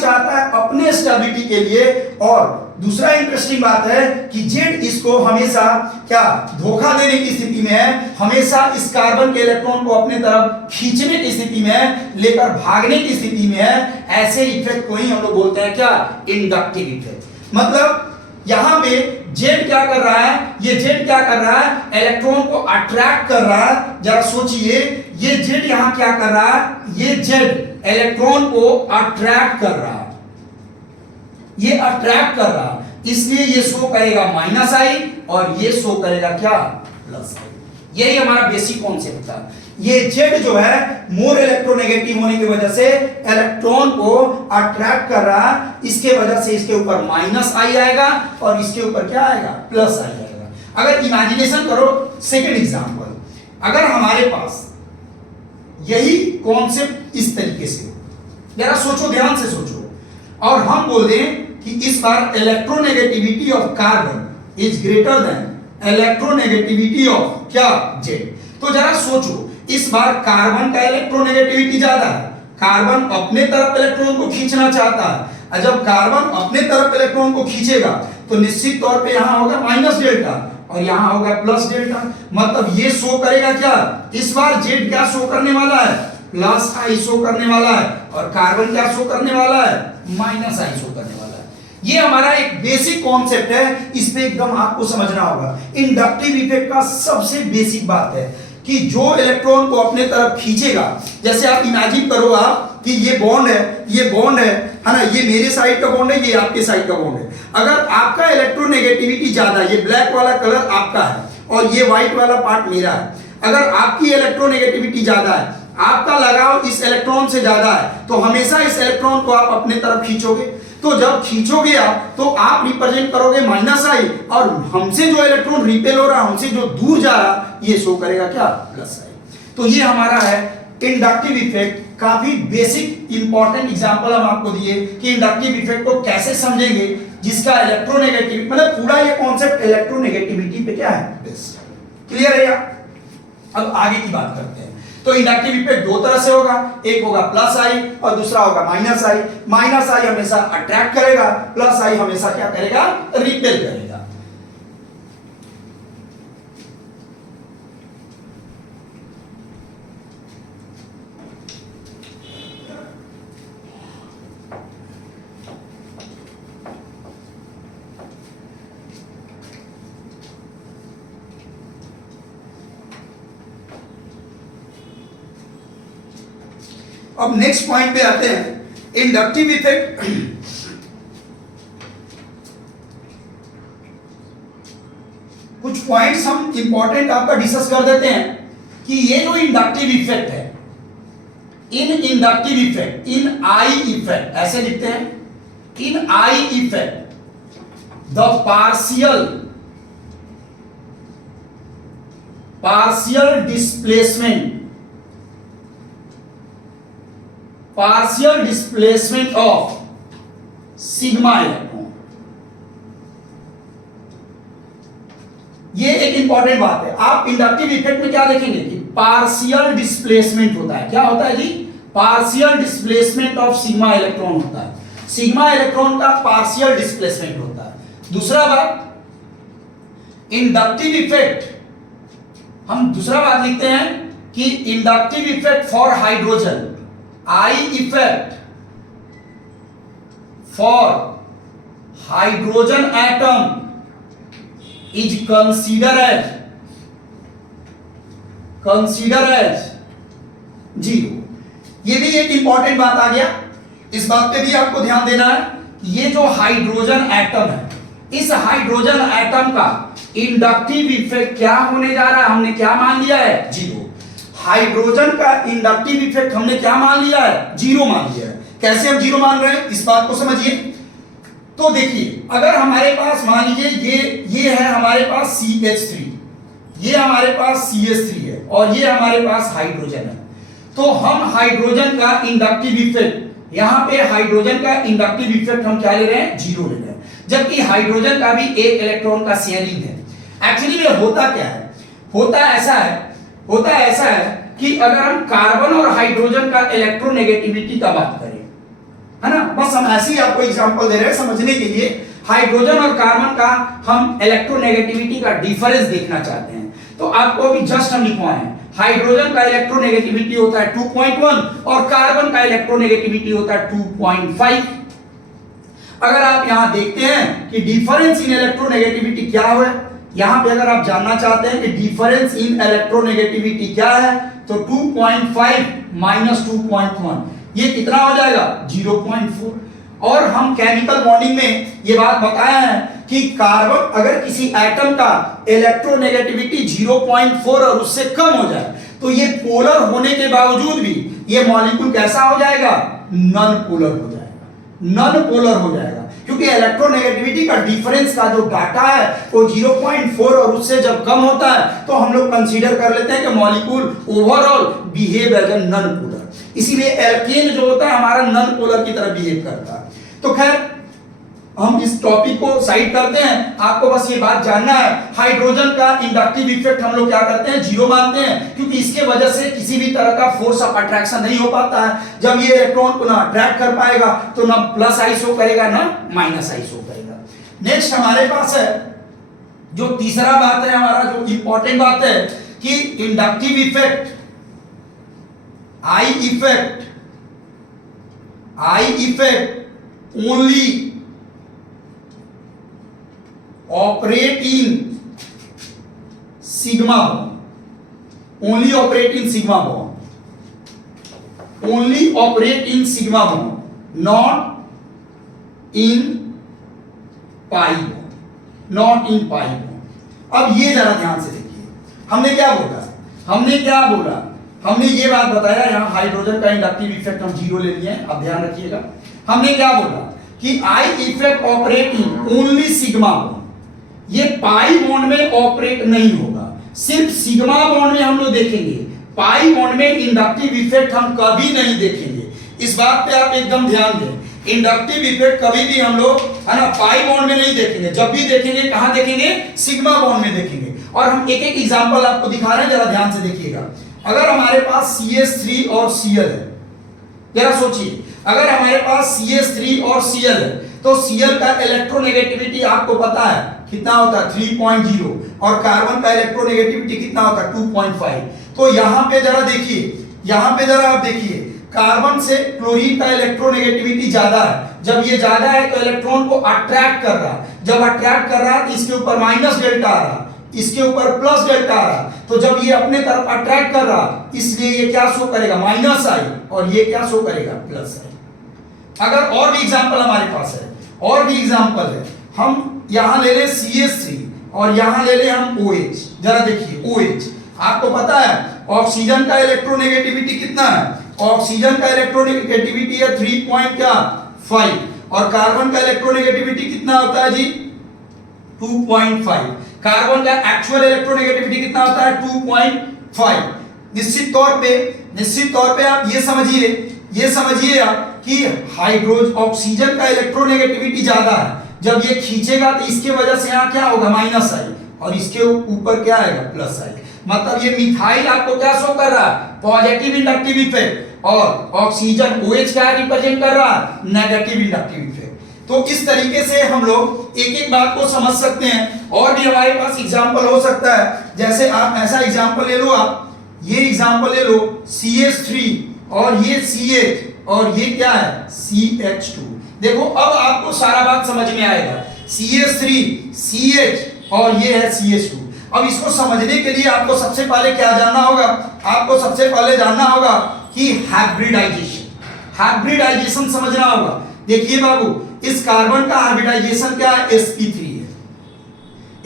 चाहता है अपने स्टेबिलिटी के लिए। और दूसरा इंटरेस्टिंग बात है कि Z इसको हमेशा क्या धोखा देने की स्थिति में है, हमेशा इस कार्बन के इलेक्ट्रॉन को अपने तरफ खींचने की स्थिति में है, लेकर भागने की स्थिति में है। ऐसे इफेक्ट को ही हम लोग बोलते हैं क्या? Inductive effect. मतलब यहां पे Z क्या कर रहा है? ये Z क्या कर रहा है? इलेक्ट्रॉन को अट्रैक्ट कर रहा है। जरा सोचिए, ये Z यहां क्या कर रहा है? ये Z इलेक्ट्रॉन को अट्रैक्ट कर रहा है, ये अट्रैक्ट कर रहा है, इसलिए ये शो करेगा -I और ये शो करेगा क्या? +I। यही हमारा बेसिक कॉन्सेप्ट था। ये Z जो है मोर इलेक्ट्रोनेगेटिव होने की वजह से इलेक्ट्रॉन को अट्रैक्ट कर रहा है, इसके वजह से इसके ऊपर -I आएगा और इसके ऊपर क्या आएगा? +I आएगा। अगर इमेजिनेशन करो, सेकंड एग्जांपल, अगर हमारे पास यही कॉन्सेप्ट इस तरीके से, जरा सोचो, ध्यान से सोचो, और हम बोल दें कि इस बार electronegativity of carbon is greater than electronegativity of क्या? Z। तो जरा सोचो, इस बार कार्बन का इलेक्ट्रोनेगेटिविटी ज्यादा है, कार्बन अपने तरफ इलेक्ट्रॉन को खींचना चाहता है, और जब कार्बन अपने तरफ इलेक्ट्रॉन को खींचेगा तो निश्चित तौर पे यहां होगा -डेल्टा, और यहाँ हो गया प्लस डेल्टा, मतलब ये शो करेगा क्या, इस बार जेड क्या शो करने वाला है, प्लस आई शो करने वाला है, और कार्बन क्या शो करने वाला है, माइनस आई शो करने वाला है। ये हमारा एक बेसिक कॉन्सेप्ट है, इस पे एकदम आपको समझना होगा। इंडक्टिव इफेक्ट का सबसे बेसिक बात है कि जो इलेक्ट्रॉन को अपने तरफ खींचेगा, जैसे आप इमेजिन करो आप कि ये बॉन्ड है, ये बॉन्ड है ना, ये मेरे साइड का बॉन्ड है, ये आपके साइड का बॉन्ड है। अगर आपका इलेक्ट्रोनेगेटिविटी ज्यादा है, ये ब्लैक वाला कलर आपका है और ये व्हाइट वाला पार्ट मेरा है, अगर आपकी इलेक्ट्रोनेगेटिविटी ज्यादा है, आपका लगाव इस इलेक्ट्रॉन से ज्यादा है, तो हमेशा इस इलेक्ट्रॉन को आप अपने तरफ खींचोगे। तो जब खींचोगे आप, तो आप रिप्रेजेंट करोगे माइनस आई, और हमसे जो इलेक्ट्रॉन रिपेल हो रहा है, हमसे जो दूर जा रहा, ये शो करेगा क्या, प्लस आई। तो ये हमारा है इंडक्टिव इफेक्ट। काफी बेसिक इंपॉर्टेंट एग्जांपल हम आपको दिए कि इंडक्टिव इफेक्ट को कैसे समझेंगे, जिसका इलेक्ट्रोनेगेटिविटी, मतलब पूरा ये कॉन्सेप्ट इलेक्ट्रोनेगेटिविटी पे क्या है, बेस्ड। क्लियर है? अब आगे की बात करते हैं। तो इंडक्टिव इफेक्ट दो तरह से होगा, एक होगा प्लस आई और दूसरा होगा माइनस आई। माइनस आई हमेशा अट्रैक्ट करेगा, प्लस आई हमेशा क्या करेगा, रिपेल करेगा। अब नेक्स्ट पॉइंट पे आते हैं, इंडक्टिव इफेक्ट। कुछ पॉइंट्स हम इंपॉर्टेंट आपका डिस्कस कर देते हैं कि ये जो इंडक्टिव इफेक्ट है, in inductive effect, in I effect ऐसे लिखते हैं, in I effect the partial displacement of sigma electron. ये एक इंपॉर्टेंट बात है। आप इंडक्टिव इफेक्ट में क्या देखेंगे कि पार्शियल डिस्प्लेसमेंट होता है। क्या होता है जी? Partial displacement of sigma electron होता है। सिग्मा इलेक्ट्रॉन का पार्शियल डिस्प्लेसमेंट होता है। दूसरा बात, इंडक्टिव इफेक्ट, हम दूसरा बात लिखते हैं कि inductive effect for hydrogen, I effect for hydrogen atom is considered as zero. ये भी एक इंपॉर्टेंट बात आ गया, इस बात पे भी आपको ध्यान देना है कि ये जो हाइड्रोजन एटम है, इस हाइड्रोजन एटम का इंडक्टिव इफेक्ट क्या होने जा रहा है, हमने क्या मान लिया है, जीरो। हाइड्रोजन का इंडक्टिव इफेक्ट हमने क्या मान लिया है, जीरो मान लिया है। कैसे हम जीरो मान रहे हैं, इस बात को समझिए। तो देखिए, अगर हमारे पास मान लीजिए ये है हमारे पास CH3, ये हमारे पास CH3 है और ये हमारे पास हाइड्रोजन है, तो हम हाइड्रोजन का इंडक्टिव इफेक्ट, यहां पे हाइड्रोजन का इंडक्टिव इफेक्ट हम क्या ले रहे हैं, जीरो ले रहे हैं, जबकि हाइड्रोजन का भी एक इलेक्ट्रॉन का शेयरिंग है। एक्चुअली में होता क्या है, होता ऐसा है कि अगर हम कार्बन और हाइड्रोजन का इलेक्ट्रोनेगेटिविटी का बात करें, है ना, बस हम ऐसे ही आपको एग्जांपल दे रहे हैं समझने के लिए। हाइड्रोजन और कार्बन का हम इलेक्ट्रोनेगेटिविटी का डिफरेंस देखना चाहते हैं, तो आपको अभी जस्ट हम लिखवाए हैं, हाइड्रोजन का इलेक्ट्रोनेगेटिविटी होता है 2.1 और कार्बन का इलेक्ट्रोनेगेटिविटी होता है 2.5। अगर आप यहां देखते हैं कि डिफरेंस इन इलेक्ट्रोनेगेटिविटी क्या है, यहां पे अगर आप जानना चाहते हैं कि डिफरेंस इन इलेक्ट्रोनेगेटिविटी क्या है, तो 2.5 माइनस 2.1 ये कितना हो जाएगा, 0.4। और हम केमिकल बॉन्डिंग में ये बात बताया है कि कार्बन, अगर किसी एटम का इलेक्ट्रोनेगेटिविटी 0.4 और उससे कम हो जाए, तो ये पोलर होने के बावजूद भी ये मॉलिक्यूल कैसा हो जाएगा, नॉन पोलर हो जाएगा, नॉन पोलर हो जाएगा, क्योंकि इलेक्ट्रोनेगेटिविटी का डिफरेंस का जो डाटा है वो 0.4 और उससे जब कम होता है, तो हम लोग कंसीडर कर लेते हैं कि molecule overall behave as a non polar. इसीलिए एल्केन जो होता है हमारा नॉन पोलर की तरह बिहेव करता है। तो खैर हम इस टॉपिक को साइड करते हैं, आपको बस ये बात जानना है, हाइड्रोजन का इंडक्टिव इफेक्ट हम लोग क्या करते हैं, जीरो मानते हैं, क्योंकि इसके वजह से किसी भी तरह का फोर्स ऑफ अट्रैक्शन नहीं हो पाता है। जब ये इलेक्ट्रॉन को ना अट्रैक्ट कर पाएगा, तो ना प्लस आई शो करेगा ना माइनस आई शो करेगा। नेक्स्ट हमारे पास है जो तीसरा बात है हमारा, जो इंपॉर्टेंट बात है कि inductive effect, I effect only operate in sigma bond, only operate in sigma bond, only operate in sigma bond, not in pi bond, not in pi bond. अब ये जरा ध्यान से देखिए, हमने क्या बोला, हमने ये बात बताया, यहां हाइड्रोजन का इंडक्टिव इफेक्ट हम 0 ले लिए, अब ध्यान रखिएगा। हमने क्या बोला कि I effect operate in only sigma bond, ये पाई बॉन्ड में ऑपरेट नहीं होगा, सिर्फ सिग्मा बॉन्ड में हम लोग देखेंगे, पाई बॉन्ड में इंडक्टिव इफेक्ट हम कभी नहीं देखेंगे। इस बात पे आप एकदम ध्यान दें, इंडक्टिव इफेक्ट कभी भी हम लोग है ना पाई बॉन्ड में नहीं देखेंगे, जब भी देखेंगे कहां देखेंगे, सिग्मा बॉन्ड में देखेंगे। और हम एक एक एग्जांपल आपको दिखा रहे हैं, जरा ध्यान से देखिएगा। अगर हमारे पास CH3 और Cl है, जरा सोचिए, अगर हमारे पास CH3 और Cl है तो Cl का इलेक्ट्रोनेगेटिविटी आपको पता है कितना होता है, 3.0, और कार्बन का इलेक्ट्रोनेगेटिविटी कितना होता है, 2.5। तो यहां पे जरा देखिए, यहां पे जरा आप देखिए, कार्बन से क्लोरीन का इलेक्ट्रोनेगेटिविटी ज्यादा है, जब ये ज्यादा है तो इलेक्ट्रॉन को अट्रैक्ट कर रहा है, जब अट्रैक्ट कर रहा है तो इसके ऊपर माइनस डेल्टा आ रहा, इसके ऊपर प्लस डेल्टा आ रहा, तो जब ये अपने तरफ अट्रैक्ट कर रहा, इसलिए ये क्या शो करेगा, माइनस आई, और ये क्या शो करेगा, प्लस आई। अगर और भी एग्जांपल हमारे पास है, और भी एग्जांपल है, हम यहां ले ले CH3 और यहां ले ले हम OH, जरा देखिए OH, आपको पता है ऑक्सीजन का इलेक्ट्रोनेगेटिविटी कितना है, ऑक्सीजन का इलेक्ट्रोनेगेटिविटी है 3.5, और कार्बन का इलेक्ट्रोनेगेटिविटी कितना होता है जी, 2.5। कार्बन का एक्चुअल इलेक्ट्रोनेगेटिविटी कितना होता है, 2.5। निश्चित तौर पे आप ये समझिए आप कि हाइड्रोजन ऑक्सीजन का इलेक्ट्रोनेगेटिविटी ज्यादा है, जब ये खींचेगा तो इसके वजह से यहाँ क्या होगा, माइनस आई, और इसके ऊपर क्या आएगा, प्लस आई। मतलब ये मिथाइल आपको क्या शो कर रहा है, पॉजिटिव इंडक्टिव इफेक्ट, और ऑक्सीजन OH क्या रिप्रेजेंट कर रहा है, नेगेटिव इंडक्टिव इफेक्ट। तो इस तरीके से हम लोग एक एक बात को समझ सकते हैं। और भी हमारे पास एग्जांपल हो सकता है, जैसे आप ऐसा एग्जांपल ले लो, आप ये एग्जांपल ले लो, CH3 और ये CH और ये क्या है, CH2। देखो अब आपको सारा बात समझ में आएगा, CH3 CH और ये है CH2। अब इसको समझने के लिए आपको सबसे पहले क्या जानना होगा, आपको सबसे पहले जानना होगा कि हाइब्रिडाइजेशन समझना होगा। देखिए बाबू, इस कार्बन का हाइब्रिडाइजेशन क्या है, sp3 है,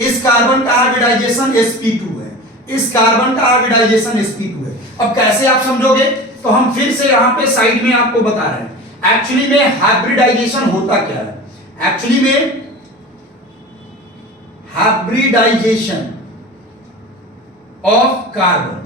इस कार्बन का हाइब्रिडाइजेशन sp2 है, इस कार्बन का हाइब्रिडाइजेशन sp2 है। अब कैसे आप समझोगे, तो हम फिर से यहां पे साइड में आपको बता रहे हैं एक्चुअली में हाइब्रिडाइजेशन होता क्या है। एक्चुअली में हाइब्रिडाइजेशन ऑफ कार्बन,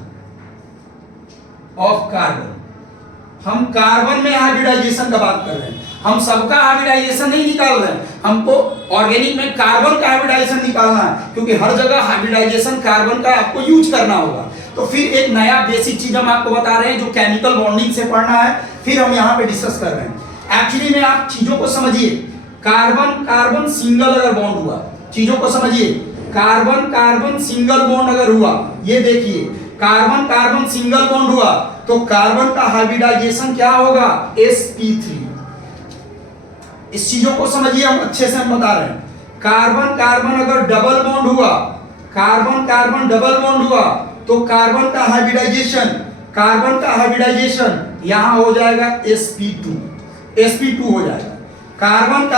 हम कार्बन में हाइब्रिडाइजेशन का बात कर रहे हैं, हम सबका हाइब्रिडाइजेशन नहीं निकाल रहे हैं, हमको ऑर्गेनिक में कार्बन का हाइब्रिडाइजेशन निकालना है, क्योंकि हर जगह हाइब्रिडाइजेशन कार्बन का आपको यूज करना होगा। तो फिर एक नया बेसिक चीज हम आपको बता रहे हैं जो केमिकल बॉन्डिंग से पढ़ना है, फिर हम यहाँ पे डिस्कस कर रहे हैं। एक्चुअली में आप चीजों को समझिए, कार्बन कार्बन सिंगल अगर बॉन्ड हुआ, चीजों को समझिए, कार्बन कार्बन सिंगल बॉन्ड अगर हुआ, ये देखिए कार्बन कार्बन सिंगल बॉन्ड हुआ तो कार्बन का हाइब्रिडाइजेशन क्या होगा, sp3। इस चीजों को समझिए, हम अच्छे से हम बता रहे हैं। कार्बन कार्बन अगर डबल बॉन्ड हुआ, कार्बन कार्बन डबल बॉन्ड हुआ तो कार्बन का हाइब्रिडाइजेशन यहां हो जाएगा sp2 हो जाएगा। कार्बन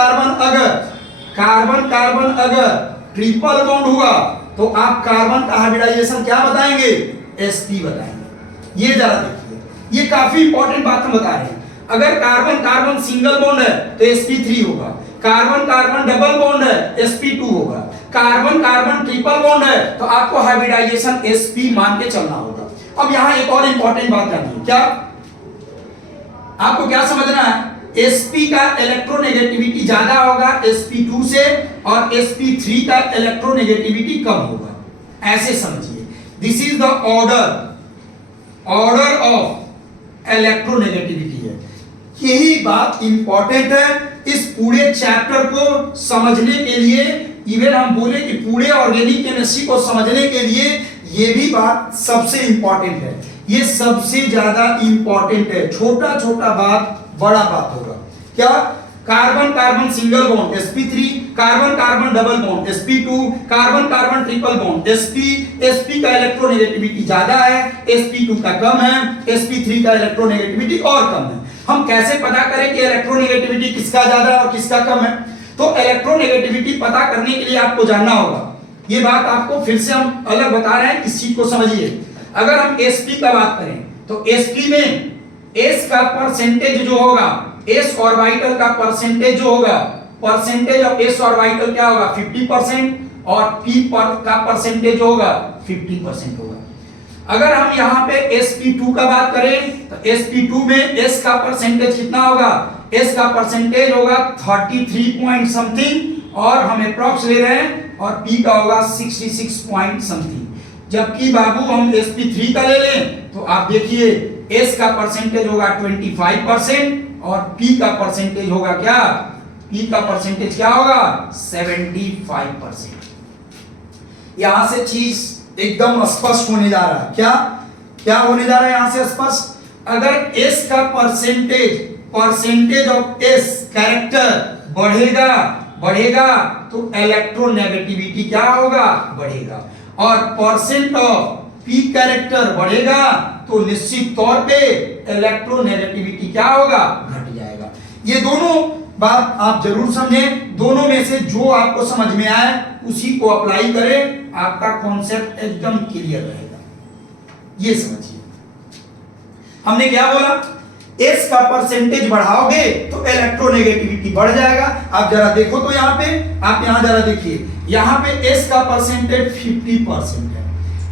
कार्बन अगर ट्रिपल बॉन्ड हुआ तो आप कार्बन का हाइब्रिडाइजेशन क्या बताएंगे, sp बताएंगे। ये जरा देखिए, ये काफी इंपॉर्टेंट बात हम बता रहे हैं। अगर कार्बन कार्बन सिंगल बॉन्ड है तो sp3 होगा, कार्बन कार्बन डबल बॉन्ड है sp2 होगा, कार्बन कार्बन ट्रिपल बॉन्ड है तो आपको हाइब्रिडाइजेशन sp मान के चलना होगा। अब यहां एक और इंपॉर्टेंट बात जानिए, क्या आपको क्या समझना है, sp का इलेक्ट्रोनेगेटिविटी ज्यादा होगा sp2 से और sp3 का इलेक्ट्रोनेगेटिविटी कम होगा, ऐसे समझिए। This is the order of electronegativity है। यही बात इंपॉर्टेंट है, इस पूरे चैप्टर को समझने के लिए इवन हम बोले कि पूरे ऑर्गेनिक केमिस्ट्री को समझने के लिए ये भी बात सबसे इंपॉर्टेंट है, ये सबसे ज्यादा इंपॉर्टेंट है। छोटा छोटा बात बड़ा बात होगा। क्या? Carbon carbon single bond sp3, carbon carbon double bond sp2, carbon carbon triple bond sp का इलेक्ट्रोनेगेटिविटी ज्यादा है, sp2 का कम है, sp3 का इलेक्ट्रोनेगेटिविटी और कम है। हम कैसे पता करें कि इलेक्ट्रोनेगेटिविटी किसका ज्यादा है और किसका कम है? तो इलेक्ट्रोनेगेटिविटी पता करने के लिए आपको जानना होगा, ये बात आपको फिर से हम अलग बता रहे हैं, इस चीज को समझिए। अगर हम sp का बात करें तो sp में s का परसेंटेज जो होगा, s ऑर्बिटल का परसेंटेज जो होगा, परसेंटेज ऑफ s ऑर्बिटल क्या होगा 50% और p का परसेंटेज होगा 50% होगा। अगर हम यहाँ पे sp2 का बात करें तो sp2 में s का परसेंटेज कितना होगा? s का परसेंटेज होगा 33 पॉइंट समथिंग और हम अप्रॉक्स ले रहे हैं, और p का होगा 66 पॉइंट समथिंग। जबकि बाबू हम sp3 का ले लें तो आप देखिए s का परसेंटेज होगा 25% और p का परसेंटेज होगा क्या? p का परसेंटेज क्या होगा 75%। यहां से चीज एकदम स्पष्ट होने जा रहा है। क्या क्या होने जा रहा है यहां से स्पष्ट? अगर s का परसेंटेज ऑफ s कैरेक्टर बढ़ेगा तो इलेक्ट्रोनेगेटिविटी क्या होगा? बढ़ेगा। और परसेंट ऑफ p कैरेक्टर बढ़ेगा तो निश्चित तौर पे इलेक्ट्रोनेगेटिविटी क्या होगा? घट जाएगा। ये दोनों बात आप जरूर समझें, दोनों में से जो आपको समझ में आए उसी को अप्लाई करें, आपका कॉन्सेप्ट एकदम क्लियर रहेगा। ये समझिए, हमने क्या बोला? s का परसेंटेज बढ़ाओगे तो इलेक्ट्रोनेगेटिविटी बढ़ जाएगा। आप जरा देखो तो यहाँ पे, आप यहाँ जरा देखिए, यहाँ पे s का परसेंटेज 50% है,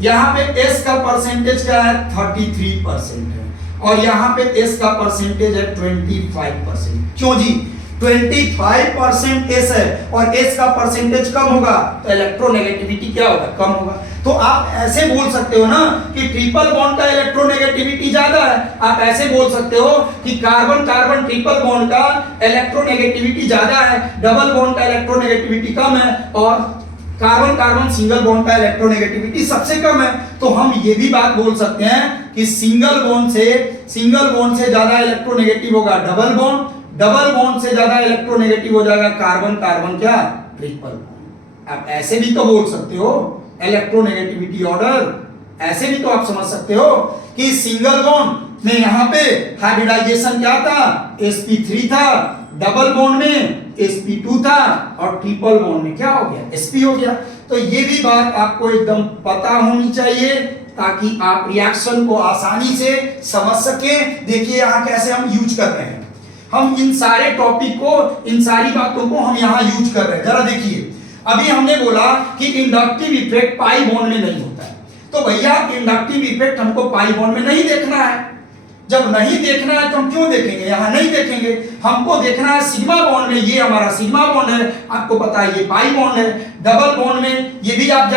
यहाँ पे s का परसेंटेज क्या है 33% है, और यहाँ पे s का परसेंटेज है 25%। क्यों जी? 25% s है और s का परसेंटेज कम होगा तो इलेक्ट्रोनेगेटिविटी क्या होगा? कम होगा। तो आप ऐसे बोल सकते हो ना कि ट्रिपल बॉन्ड का इलेक्ट्रोनेगेटिविटी ज्यादा है, आप ऐसे बोल सकते हो कि कार्बन कार्बन ट्रिपल बॉन्ड का इलेक्ट्रोनेगेटिविटी ज्यादा है, डबल बॉन्ड का इलेक्ट्रोनेगेटिविटी कम है, और कार्बन कार्बन सिंगल बॉन्ड का इलेक्ट्रोनेगेटिविटी सबसे कम है। तो हम ये भी बात बोल सकते हैं कि सिंगल बॉन्ड से ज्यादा इलेक्ट्रोनेगेटिव होगा डबल बॉन्ड, डबल बॉन्ड से ज्यादा इलेक्ट्रोनेगेटिव हो जाएगा कार्बन कार्बन क्या ट्रिपल बॉन्ड। आप ऐसे भी तो बोल सकते हो इलेक्ट्रोनेगेटिविटी ऑर्डर, ऐसे भी तो आप समझ सकते हो कि सिंगल बॉन्ड में यहां पे हाइब्रिडाइजेशन क्या था? sp3 था, डबल बॉन्ड में sp2 था, और ट्रिपल बॉन्ड में क्या हो गया? sp हो गया। तो ये भी बात आपको एकदम पता होनी चाहिए ताकि आप रिएक्शन को आसानी से समझ सकें। देखिए यहाँ कैसे हम यूज कर रहे हैं, हम इन सारे टॉपिक को, इन सारी बातों को हम यहाँ यूज कर रहे हैं। जरा देखिए, अभी हमने बोला कि इंडक्टिव इफेक्ट पाई बॉन्ड में नहीं होता है, तो भैया इंडक्टिव इफेक्ट हमको पाई बॉन्ड में नहीं देखना है। जब नहीं देखना है तो हम क्यों देखेंगे? यहां नहीं देखेंगे, हमको देखना है सिग्मा बॉन्ड में। ये हमारा सिग्मा बॉन्ड है, आपको पता है ये पाई बॉन्ड है। डबल बॉन्ड में ये भी आप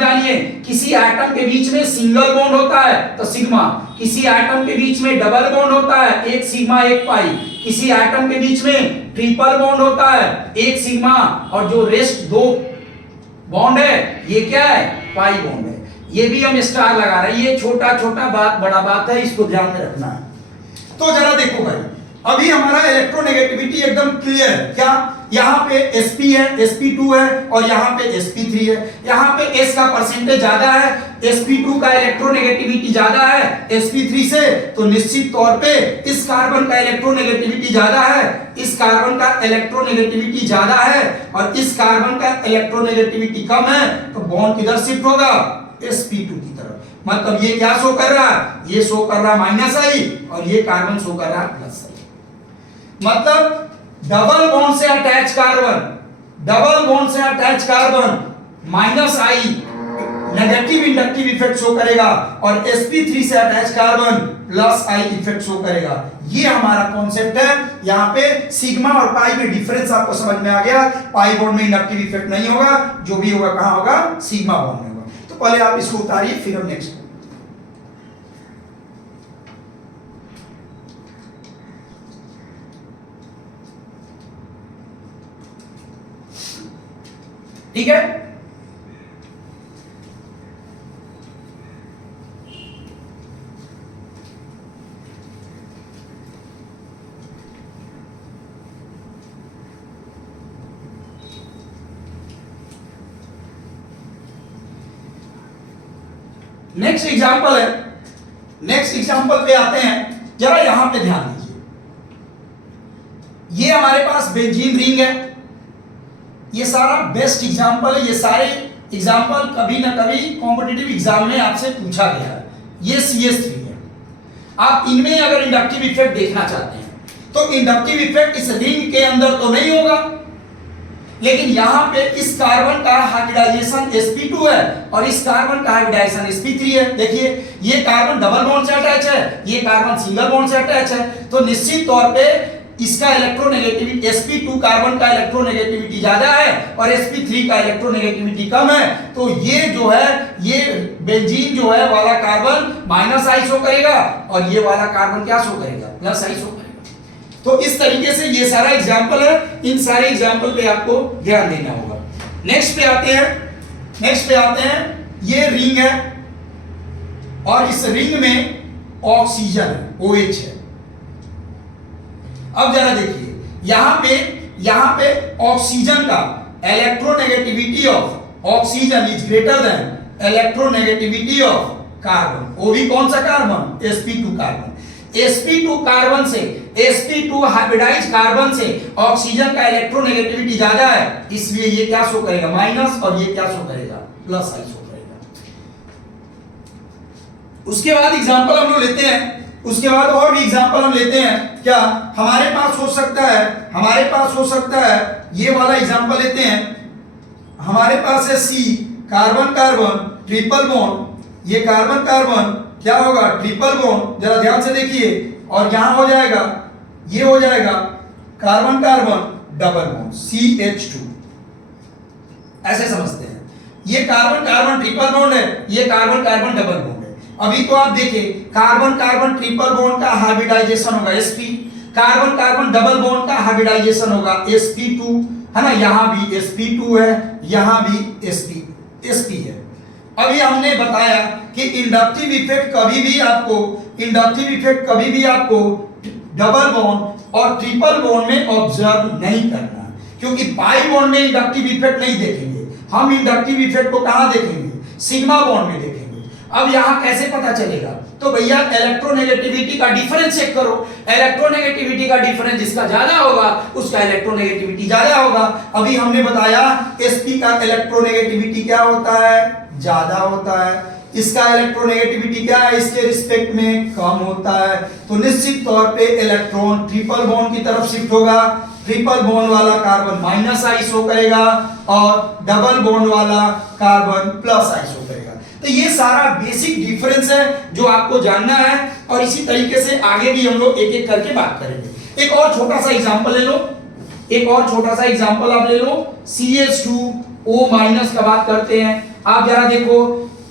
जानिए, किसी एटम के बीच में सिंगल बॉन्ड होता है तो सिग्मा, किसी एटम के बीच में डबल बॉन्ड होता है एक सिग्मा एक पाई, किसी एटम के बीच में ट्रिपल बॉन्ड होता है एक सिग्मा, और जो रेस्ट दो बॉन्ड है ये क्या है? पाई बॉन्ड है। ये भी हम स्टार लगा रहे हैं, ये छोटा छोटा बात बड़ा बात है, इसको ध्यान में रखना है। तो जरा देखो भाई, अभी हमारा इलेक्ट्रोनेगेटिविटी एकदम क्लियर है। क्या? यहाँ पे sp है, sp2 है, और यहाँ पे sp3 है। यहाँ पे s का परसेंटेज ज्यादा है, sp2 का इलेक्ट्रोनेगेटिविटी ज्यादा है sp3 से, तो निश्चित तौर पे इस कार्बन का इलेक्ट्रोनेगेटिविटी ज्यादा है, इस कार्बन का इलेक्ट्रोनेगेटिविटी ज्यादा है, और इस कार्बन का इलेक्ट्रोनेगेटिविटी कम है, तो बॉन्ड किधर शिफ्ट होगा? sp2 की तरफ। मतलब ये क्या शो कर रहा है? ये शो कर रहा है माइनस आई, और ये कार्बन शो कर रहा है प्लस आई। मतलब डबल बॉन्ड से अटैच कार्बन माइनस आई नेगेटिव इंडक्टिव इफेक्ट शो करेगा, और sp3 से attach carbon plus I effect show करेगा। ये हमारा कॉन्सेप्ट है। यहाँ पे सिग्मा और पाई में डिफरेंस आपको समझ में आ गया। पाई बॉन्ड में इंडक्टिव इफेक्ट नहीं होगा, जो भी होगा कहां होगा? सिग्मा बॉन्ड में होगा। तो पहले आप इसको उतारिए, फिर हम नेक्स्ट। ठीक है। नेक्स्ट एग्जांपल है, नेक्स्ट एग्जांपल पे आते हैं, जरा यहां पे ध्यान दीजिए। ये हमारे पास बेंजीन रिंग है, ये सारा बेस्ट एग्जांपल है, ये सारे एग्जांपल कभी ना कभी कॉम्पिटिटिव एग्जाम में आपसे पूछा गया है। ये CS3 है। आप इनमें अगर इंडक्टिव इफेक्ट देखना चाहते हैं तो इंडक्टिव इफेक्ट इस रिंग के अंदर तो नहीं होगा, लेकिन यहां पे इस कार्बन का हाइब्रिडाइजेशन sp2 है और इस कार्बन का हाइब्रिडाइजेशन sp3 है। देखिए ये कार्बन डबल बॉन्ड से अटैच है, ये कार्बन सिंगल बॉन्ड से अटैच है, तो निश्चित तौर पे इसका इलेक्ट्रोनेगेटिविटी sp2 कार्बन का इलेक्ट्रोनेगेटिविटी ज्यादा है और sp3 का इलेक्ट्रोनेगेटिविटी कम है। तो ये जो है, ये बेंजीन जो है वाला कार्बन माइनस आई शो करेगा और ये वाला कार्बन क्या शो करेगा, प्लस आई शो करेगा। तो इस तरीके से ये सारा एग्जांपल है, इन सारे एग्जांपल पे आपको ध्यान देना होगा। नेक्स्ट पे आते हैं, नेक्स्ट पे आते हैं, ये रिंग है और इस रिंग में ऑक्सीजन है, OH है। अब जरा देखिए यहां पे ऑक्सीजन का electronegativity of oxygen is greater than electronegativity of carbon. वो भी कौन सा carbon, sp2 carbon. sp2 carbon से, sp2 हाइब्रिडाइज कार्बन से ऑक्सीजन का इलेक्ट्रोनेगेटिविटी ज्यादा है, इसलिए ये क्या शो करेगा, माइनस, और ये क्या शो करेगा, प्लस आई शो करेगा। उसके बाद एग्जांपल हम लोग लेते हैं, उसके बाद और भी एग्जांपल हम लेते हैं। क्या हमारे पास हो सकता है, हमारे पास हो सकता है, ये वाला एग्जांपल लेते हैं। हमारे पास है C, carbon carbon triple bond, ये कार्बन कार्बन क्या होगा, ट्रिपल बॉन्ड, जरा ध्यान से देखिए, और यहां हो जाएगा, ये हो जाएगा carbon carbon double bond CH2, ऐसे समझते हैं। ये कार्बन कार्बन ट्रिपल बॉन्ड है, ये कार्बन कार्बन डबल बॉन्ड है। अभी तो आप देखिए कार्बन कार्बन ट्रिपल बॉन्ड का हाइब्रिडाइजेशन होगा sp, carbon carbon double bond का हाइब्रिडाइजेशन होगा sp2, है ना, यहां भी sp2 है, यहां भी sp है। अभी हमने बताया कि इंडक्टिव इफेक्ट कभी भी आपको, इंडक्टिव इफेक्ट कभी भी आपको डबल बॉन्ड और ट्रिपल बॉन्ड में ऑब्जर्व नहीं करना, क्योंकि पाई बॉन्ड में इंडक्टिव इफेक्ट नहीं देखेंगे हम। इंडक्टिव इफेक्ट को कहां देखेंगे, सिग्मा बॉन्ड में देखेंगे। अब यहां कैसे पता चलेगा, तो भैया इलेक्ट्रोनेगेटिविटी का डिफरेंस चेक करो। इलेक्ट्रोनेगेटिविटी का डिफरेंस जिसका ज्यादा होगा उसका इलेक्ट्रोनेगेटिविटी ज्यादा होगा। अभी हमने बताया sp का इलेक्ट्रोनेगेटिविटी क्या होता है, ज्यादा होता है, इसका इलेक्ट्रोनेगेटिविटी क्या है, इसके रिस्पेक्ट में कम होता है। तो निश्चित तौर पे इलेक्ट्रॉन ट्रिपल बॉन्ड की तरफ शिफ्ट होगा। ट्रिपल बॉन्ड वाला कार्बन माइनस आई शो करेगा और डबल बॉन्ड वाला कार्बन प्लस आई शो करेगा। तो ये सारा बेसिक डिफरेंस है जो आपको जानना है, और इसी तरीके से आगे भी हम लोग एक एक करके बात करेंगे। एक और छोटा सा एग्जांपल ले लो, एक और छोटा सा एग्जांपल आप ले लो, CH2O माइनस का बात करते हैं। आप जरा देखो,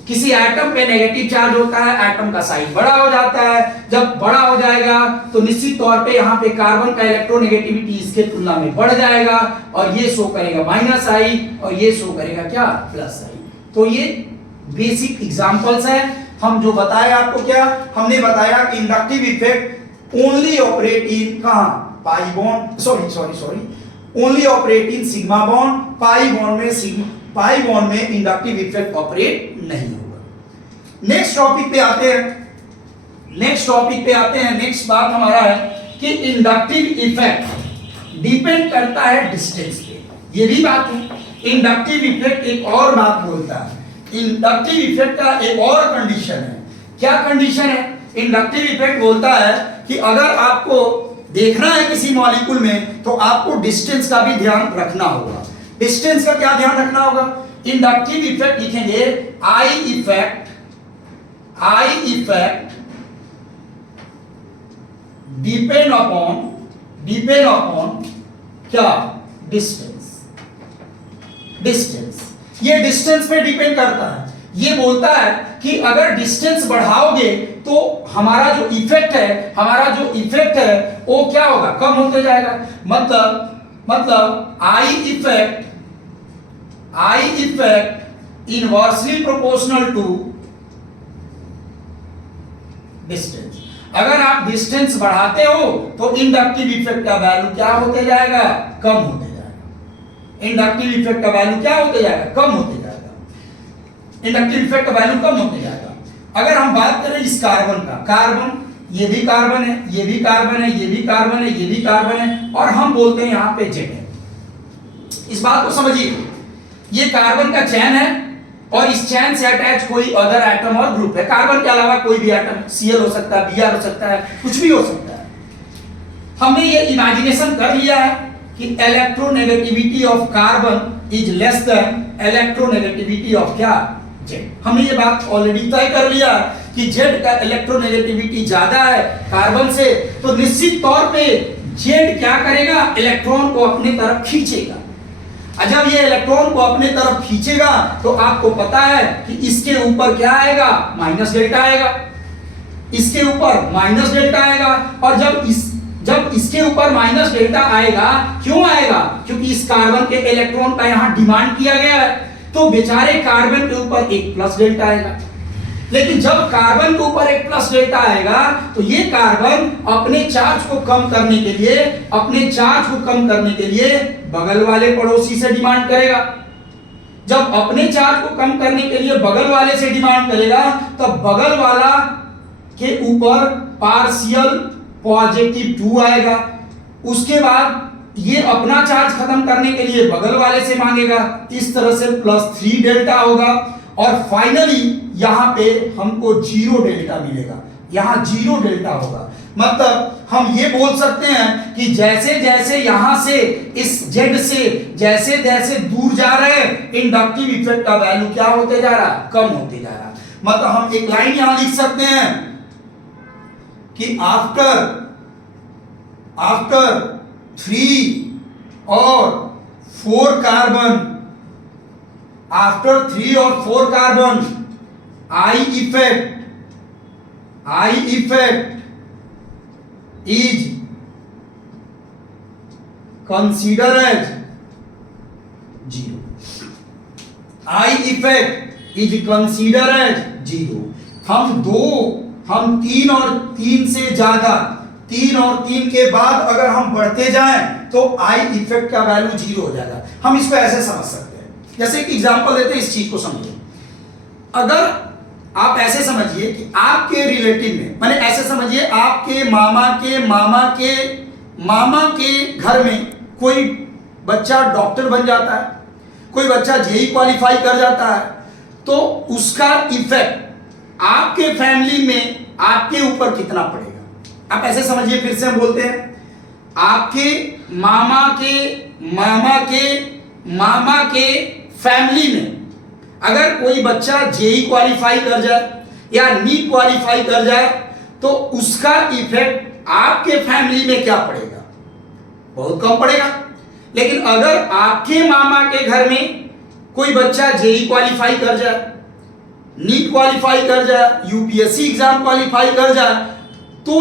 किसी एटम पे नेगेटिव चार्ज होता है, एटम का साइज बड़ा हो जाता है। जब बड़ा हो जाएगा तो निश्चित तौर पे यहाँ पे कार्बन का इलेक्ट्रोनेगेटिविटी इसके तुलना में बढ़ जाएगा और ये शो करेगा माइनस आई और ये शो करेगा क्या, प्लस आई। तो ये बेसिक एग्जांपल्स है। हम जो बताए आपको, क्या हमने बताया कि inductive effect only operate in कहां, pi bond, sorry only operate in sigma bond. Pi bond में इंडक्टिव इफेक्ट ऑपरेट नहीं होगा। नेक्स्ट टॉपिक पे आते हैं, नेक्स्ट बात हमारा है कि इंडक्टिव इफेक्ट डिपेंड करता है डिस्टेंस पे। ये भी बात है। इंडक्टिव इफेक्ट एक और बात बोलता है, इंडक्टिव इफेक्ट का एक और कंडीशन है। क्या कंडीशन है? इंडक्टिव इफेक्ट बोलता है कि अगर आपको देखना है किसी मॉलिक्यूल में तो आपको डिस्टेंस का भी ध्यान रखना होगा। डिस्टेंस का क्या ध्यान रखना होगा? इंडक्टिव इफेक्ट लिखेंगे आई इफेक्ट डिपेंड अपॉन क्या, डिस्टेंस। ये डिस्टेंस पे डिपेंड करता है। ये बोलता है कि अगर डिस्टेंस बढ़ाओगे तो हमारा जो इफेक्ट है वो क्या होगा, कम होते जाएगा। मतलब I I effect inversely proportional to distance. अगर आप डिस्टेंस बढ़ाते हो तो इंडक्टिव इफेक्ट का वैल्यू क्या होते जाएगा, कम होते जाएगा। इंडक्टिव इफेक्ट का वैल्यू क्या होते जाएगा, कम होते जाएगा। इंडक्टिव इफेक्ट का वैल्यू कम होते जाएगा। अगर हम बात करें इस कार्बन का, कार्बन, ये भी कार्बन है, ये भी कार्बन है, ये भी कार्बन है, ये भी कार्बन है, और हम बोलते हैं यहां पे जेड है। इस बात को समझिए, ये कार्बन का चैन है और इस चैन से अटैच कोई अदर एटम और ग्रुप है। कार्बन के अलावा कोई भी एटम, Cl हो सकता है, Br हो सकता है, कुछ भी हो सकता है। हमने ये इमेजिनेशन कर लिया है कि electronegativity of carbon is less than electronegativity of क्या, जेड। हमने ये बात ऑलरेडी तय कर लिया कि जेड का इलेक्ट्रोनेगेटिविटी ज्यादा है कार्बन से, तो निश्चित तौर पे जेड क्या करेगा, इलेक्ट्रॉन को अपने तरफ खींचेगा। जब ये इलेक्ट्रॉन को अपने तरफ खींचेगा तो आपको पता है कि इसके ऊपर क्या आएगा, माइनस डेल्टा आएगा, इसके ऊपर माइनस डेल्टा आएगा। और जब इसके ऊपर माइनस डेल्टा आएगा, क्यों आएगा, क्योंकि इस कार्बन के इलेक्ट्रॉन का यहां डिमांड किया गया है, तो बेचारे कार्बन के ऊपर एक प्लस डेल्टा आएगा। लेकिन जब कार्बन के ऊपर एक प्लस डेल्टा आएगा तो ये कार्बन अपने चार्ज को कम करने के लिए, अपने चार्ज को कम करने के लिए बगल वाले पड़ोसी से डिमांड करेगा। जब अपने चार्ज को कम करने के लिए बगल वाले से डिमांड करेगा, तब बगल वाला के ऊपर पार्शियल पॉजिटिव 2 आएगा। उसके बाद ये अपना चार्ज खत्म करने के लिए बगल वाले से मांगेगा, इस तरह से +3 डेल्टा होगा। और फाइनली यहां पे हमको 0 डेल्टा मिलेगा, यहां 0 डेल्टा होगा। मतलब हम ये बोल सकते हैं कि जैसे जैसे यहां से इस जेड से जैसे जैसे दूर जा रहे हैं, इंडक्टिव इफेक्ट का वैल्यू क्या होते जा रहा, कम होते जा रहा। मतलब हम एक लाइन यहां लिख सकते हैं कि आफ्टर 3 और 4 कार्बन, आफ्टर 3 और 4 carbon, I effect is considered as 0. I effect is considered as 0. हम 3 और 3 से ज्यादा, 3 और 3 के बाद अगर हम बढ़ते जाएं तो I effect का वैल्यू 0 हो जाएगा। हम इसको ऐसे समझ सकते हैं, जैसे एक एग्जांपल देते हैं, इस चीज को समझिए। अगर आप ऐसे समझिए कि आपके रिलेटिव में, माने ऐसे समझिए आपके मामा के मामा के मामा के घर में कोई बच्चा डॉक्टर बन जाता है, कोई बच्चा जेई क्वालिफाई कर जाता है, तो उसका इफेक्ट आपके फैमिली में आपके ऊपर कितना पड़ेगा। आप ऐसे समझिए, फिर से हम बोलते हैं, आपके मामा के मामा के मामा के फैमिली में अगर कोई बच्चा जेई क्वालिफाई कर जाए या नीट क्वालिफाई कर जाए, तो उसका इफेक्ट आपके फैमिली में क्या पड़ेगा, बहुत कम पड़ेगा। लेकिन अगर आपके मामा के घर में कोई बच्चा जेई क्वालिफाई कर जाए, नीट क्वालिफाई कर जाए, यूपीएससी एग्जाम क्वालिफाई कर जाए, तो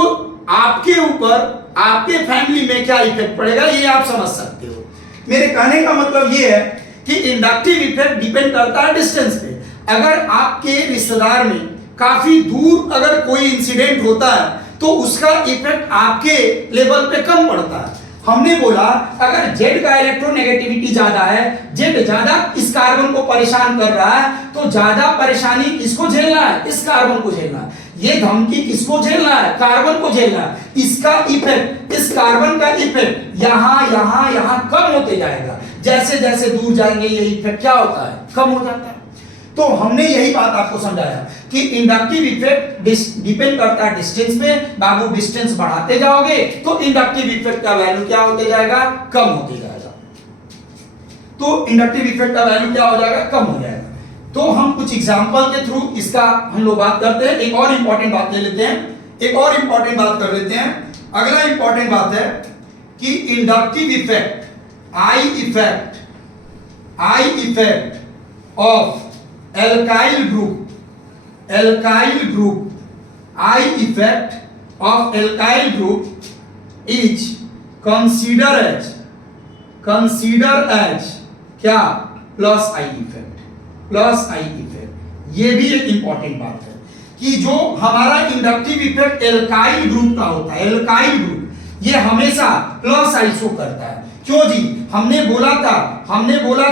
आपके ऊपर आपके फैमिली में क्या इफेक्ट पड़ेगा, ये आप समझ सकते हो। मेरे कहने का मतलब ये है कि इंडक्टिव इफेक्ट डिपेंड करता है डिस्टेंस पे। अगर आपके रिश्तेदार में काफी दूर अगर कोई इंसिडेंट होता है तो उसका इफेक्ट आपके लेवल पे कम पड़ता है। हमने बोला अगर जेड का इलेक्ट्रोनेगेटिविटी ज्यादा है, जेड ज्यादा इस कार्बन को परेशान कर रहा है, तो ज्यादा परेशानी किसको झेलना है, इस कार्बन को झेलना है। ये धमकी किसको झेलना है, कार्बन को झेलना है। इसका इफेक्ट, इस कार्बन का इफेक्ट यहां यहां यहां कम होते जाएगा। जैसे जैसे दूर जाएंगे ये इफेक्ट क्या होता है, कम हो जाता है। तो हमने यही बात आपको समझाया कि इंडक्टिव इफेक्ट डिपेंड करता है डिस्टेंस पे। बाबू डिस्टेंस बढ़ाते जाओगे तो इंडक्टिव इफेक्ट का वैल्यू क्या होते जाएगा, कम होते जाएगा। तो इंडक्टिव इफेक्ट का वैल्यू क्या हो जाएगा, कम हो जाएगा। तो हम कुछ एग्जांपल के थ्रू इसका हम लोग बात करते हैं। एक और इंपॉर्टेंट बात ले लेते हैं, एक और इंपॉर्टेंट बात कर लेते हैं। अगला इंपॉर्टेंट बात है कि inductive effect, I effect of alkyl group, I effect of alkyl group is considered as क्या, plus I effect, plus I effect. ये भी एक इंपॉर्टेंट बात है कि जो हमारा इंडक्टिव इफेक्ट एल्काइल ग्रुप का होता है, एल्काइल ग्रुप, ये हमेशा प्लस आई शो करता है। क्यों जी? हमने बोला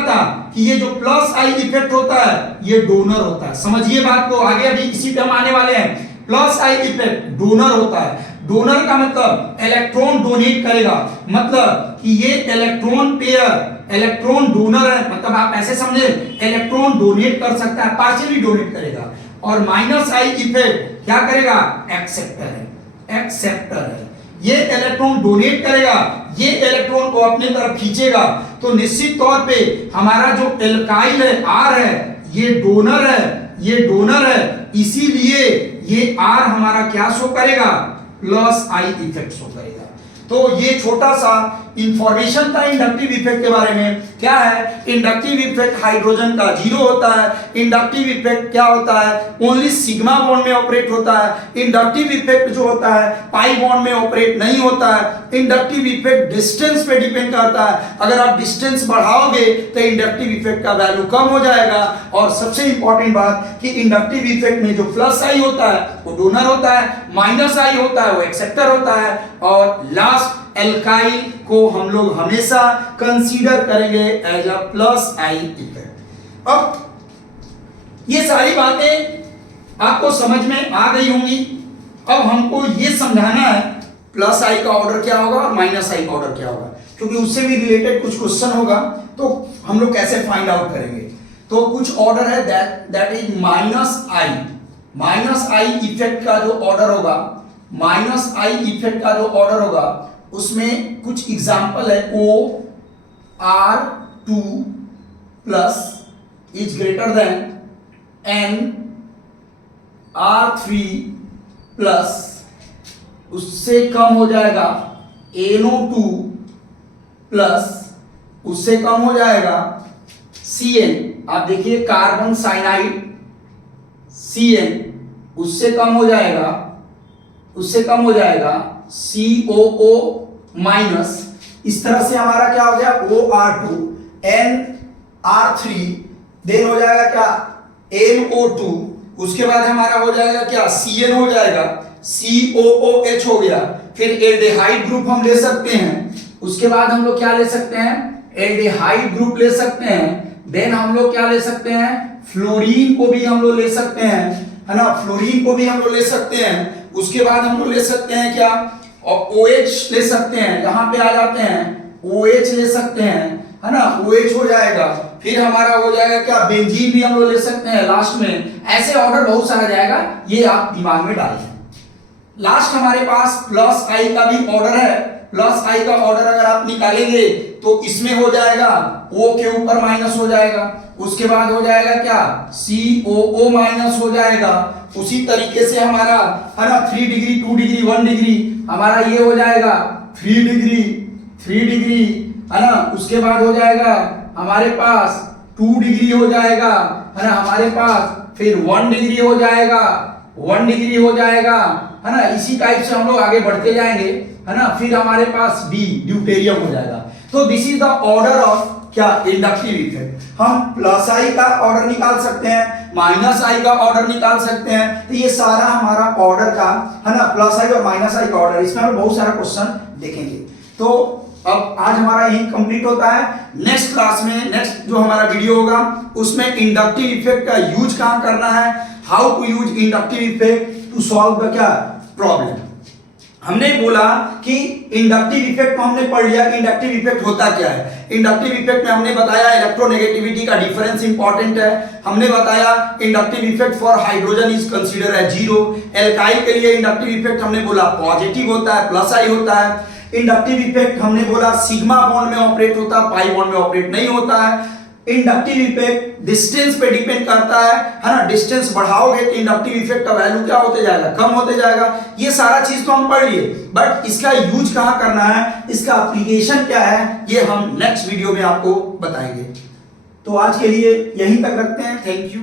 था कि ये जो प्लस आई इफेक्ट होता है ये डोनर होता है। समझिए बात को, आगे अभी इसी पे हम आने वाले हैं। प्लस आई इफेक्ट डोनर होता है। डोनर का मतलब इलेक्ट्रॉन डोनेट करेगा, मतलब कि ये इलेक्ट्रॉन पेयर, इलेक्ट्रॉन डोनर है, मतलब आप ऐसे समझे इलेक्ट्रॉन डोनेट कर सकता है, पार्शियली डोनेट करेगा। और माइनस आई इफेक्ट क्या करेगा? एक्सेप्टर है, एक्सेप्टर है। ये इलेक्ट्रॉन डोनेट करेगा, ये इलेक्ट्रॉन को अपने तरफ खींचेगा। तो निश्चित तौर पे हमारा जो एल्काइल है आर है, ये डोनर है, ये डोनर है, इसीलिए ये आर हमारा क्या शो करेगा? प्लस आई इफेक्ट शो करेगा। तो ये छोटा सा इंफॉर्मेशन था इंडक्टिव इफेक्ट के बारे में। क्या है? इंडक्टिव इफेक्ट हाइड्रोजन का 0 होता है। इंडक्टिव इफेक्ट क्या होता है? ओनली सिग्मा बॉन्ड में ऑपरेट होता है। इंडक्टिव इफेक्ट जो होता है पाई बॉन्ड में ऑपरेट नहीं होता है। इंडक्टिव इफेक्ट डिस्टेंस पे डिपेंड करता है। अगर आप डिस्टेंस बढ़ाओगे तो इंडक्टिव इफेक्ट का वैल्यू कम हो जाएगा। और सबसे इंपॉर्टेंट बात कि इंडक्टिव इफेक्ट में जो प्लस आई होता है वो डोनर होता है, माइनस आई होता है वो एक्सेप्टर होता है, और लास्ट एल्काइल को हम लोग हमेशा कंसीडर करेंगे as a plus I effect. अब ये सारी बातें आपको समझ में आ गई होंगी। अब हमको ये समझाना है प्लस आई का ऑर्डर क्या होगा और माइनस आई का ऑर्डर क्या होगा, क्योंकि उससे भी रिलेटेड कुछ क्वेश्चन होगा तो हम लोग कैसे फाइंड आउट करेंगे। तो कुछ ऑर्डर है that is minus I. Minus I effect का जो ऑर्डर होगा, माइनस आई इफेक्ट का जो ऑर्डर होगा उसमें कुछ एग्जाम्पल है। OR2 plus is greater then NR3 plus, उससे कम हो जाएगा NO2 प्लस, उससे कम हो जाएगा CN। आप देखिए कार्बन साइनाइड CN, उससे कम हो जाएगा, उससे कम हो जाएगा COO माइनस। इस तरह से हमारा क्या हो गया? OR2 NR3, देन हो जाएगा क्या? NO2, उसके बाद हमारा हो जाएगा क्या? CN हो जाएगा, COOH हो गया। फिर एल्डिहाइड ग्रुप हम ले सकते हैं, उसके बाद हम लोग क्या ले सकते हैं? एल्डिहाइड ग्रुप ले सकते हैं। देन हम लोग क्या ले सकते हैं? फ्लोरीन को भी हम लोग ले सकते हैं, है ना, फ्लोरीन को भी हम लोग ले सकते हैं। उसके बाद हम लोग ले सकते हैं क्या? और OH ले सकते हैं, यहां पे आ जाते हैं OH ले सकते हैं, है ना, OH हो जाएगा। फिर हमारा हो जाएगा क्या? बेंजीन भी हम लोग ले सकते हैं लास्ट में। ऐसे ऑर्डर बहुत सारा जाएगा, ये आप दिमाग में डालिए। लास्ट हमारे पास प्लस आई का भी ऑर्डर है। प्लस आई का ऑर्डर अगर आप निकालेंगे तो इसमें हो जाएगा O के ऊपर माइनस हो जाएगा, उसके बाद हो जाएगा क्या? COO माइनस हो जाएगा। उसी तरीके से हमारा, है ना, 3 डिग्री 2 डिग्री 1 डिग्री हमारा ये हो जाएगा 3 डिग्री 3 डिग्री, है ना। उसके बाद हो जाएगा हमारे पास 2 डिग्री हो जाएगा, है ना, हमारे पास फिर 1 डिग्री हो जाएगा, 1 डिग्री हो जाएगा, है ना। इसी टाइप से हम लोग आगे बढ़ते जाएंगे, है ना। फिर हमारे पास D ड्यूटेरियम हो जाएगा। तो this is the order of क्या? Inductive effect. हम प्लस आई का ऑर्डर निकाल सकते हैं, माइनस आई का ऑर्डर निकाल सकते हैं। तो ये सारा हमारा ऑर्डर का, है ना, प्लस आई और माइनस आई का ऑर्डर, इसमें हम बहुत सारा क्वेश्चन देखेंगे। तो अब आज हमारा यही कंप्लीट होता है। नेक्स्ट क्लास में, नेक्स्ट जो हमारा वीडियो होगा उसमें इंडक्टिव इफेक्ट का यूज कहां करना है, how to use inductive effect to solve the क्या प्रॉब्लम। हमने बोला कि इंडक्टिव इफेक्ट को हमने पढ़ लिया कि इंडक्टिव इफेक्ट होता क्या है। इंडक्टिव इफेक्ट में हमने बताया इलेक्ट्रोनेगेटिविटी का डिफरेंस इंपॉर्टेंट है। हमने बताया inductive effect for hydrogen is consider as 0। Alkyl के लिए इंडक्टिव इफेक्ट हमने बोला पॉजिटिव होता है, प्लस आई होता है। इंडक्टिव इफेक्ट हमने बोला सिग्मा बॉन्ड में ऑपरेट होता है, पाई बॉन्ड में ऑपरेट नहीं होता है। इंडक्टिव इफेक्ट डिस्टेंस पे डिपेंड करता है ना। डिस्टेंस बढ़ाओगे तो इंडक्टिव इफेक्ट का वैल्यू क्या होते जाएगा? कम होते जाएगा। ये सारा चीज तो हम पढ़ लिए, बट इसका यूज कहां करना है, इसका एप्लीकेशन क्या है, ये हम नेक्स्ट वीडियो में आपको बताएंगे। तो आज के लिए यहीं तक रखते हैं। Thank you.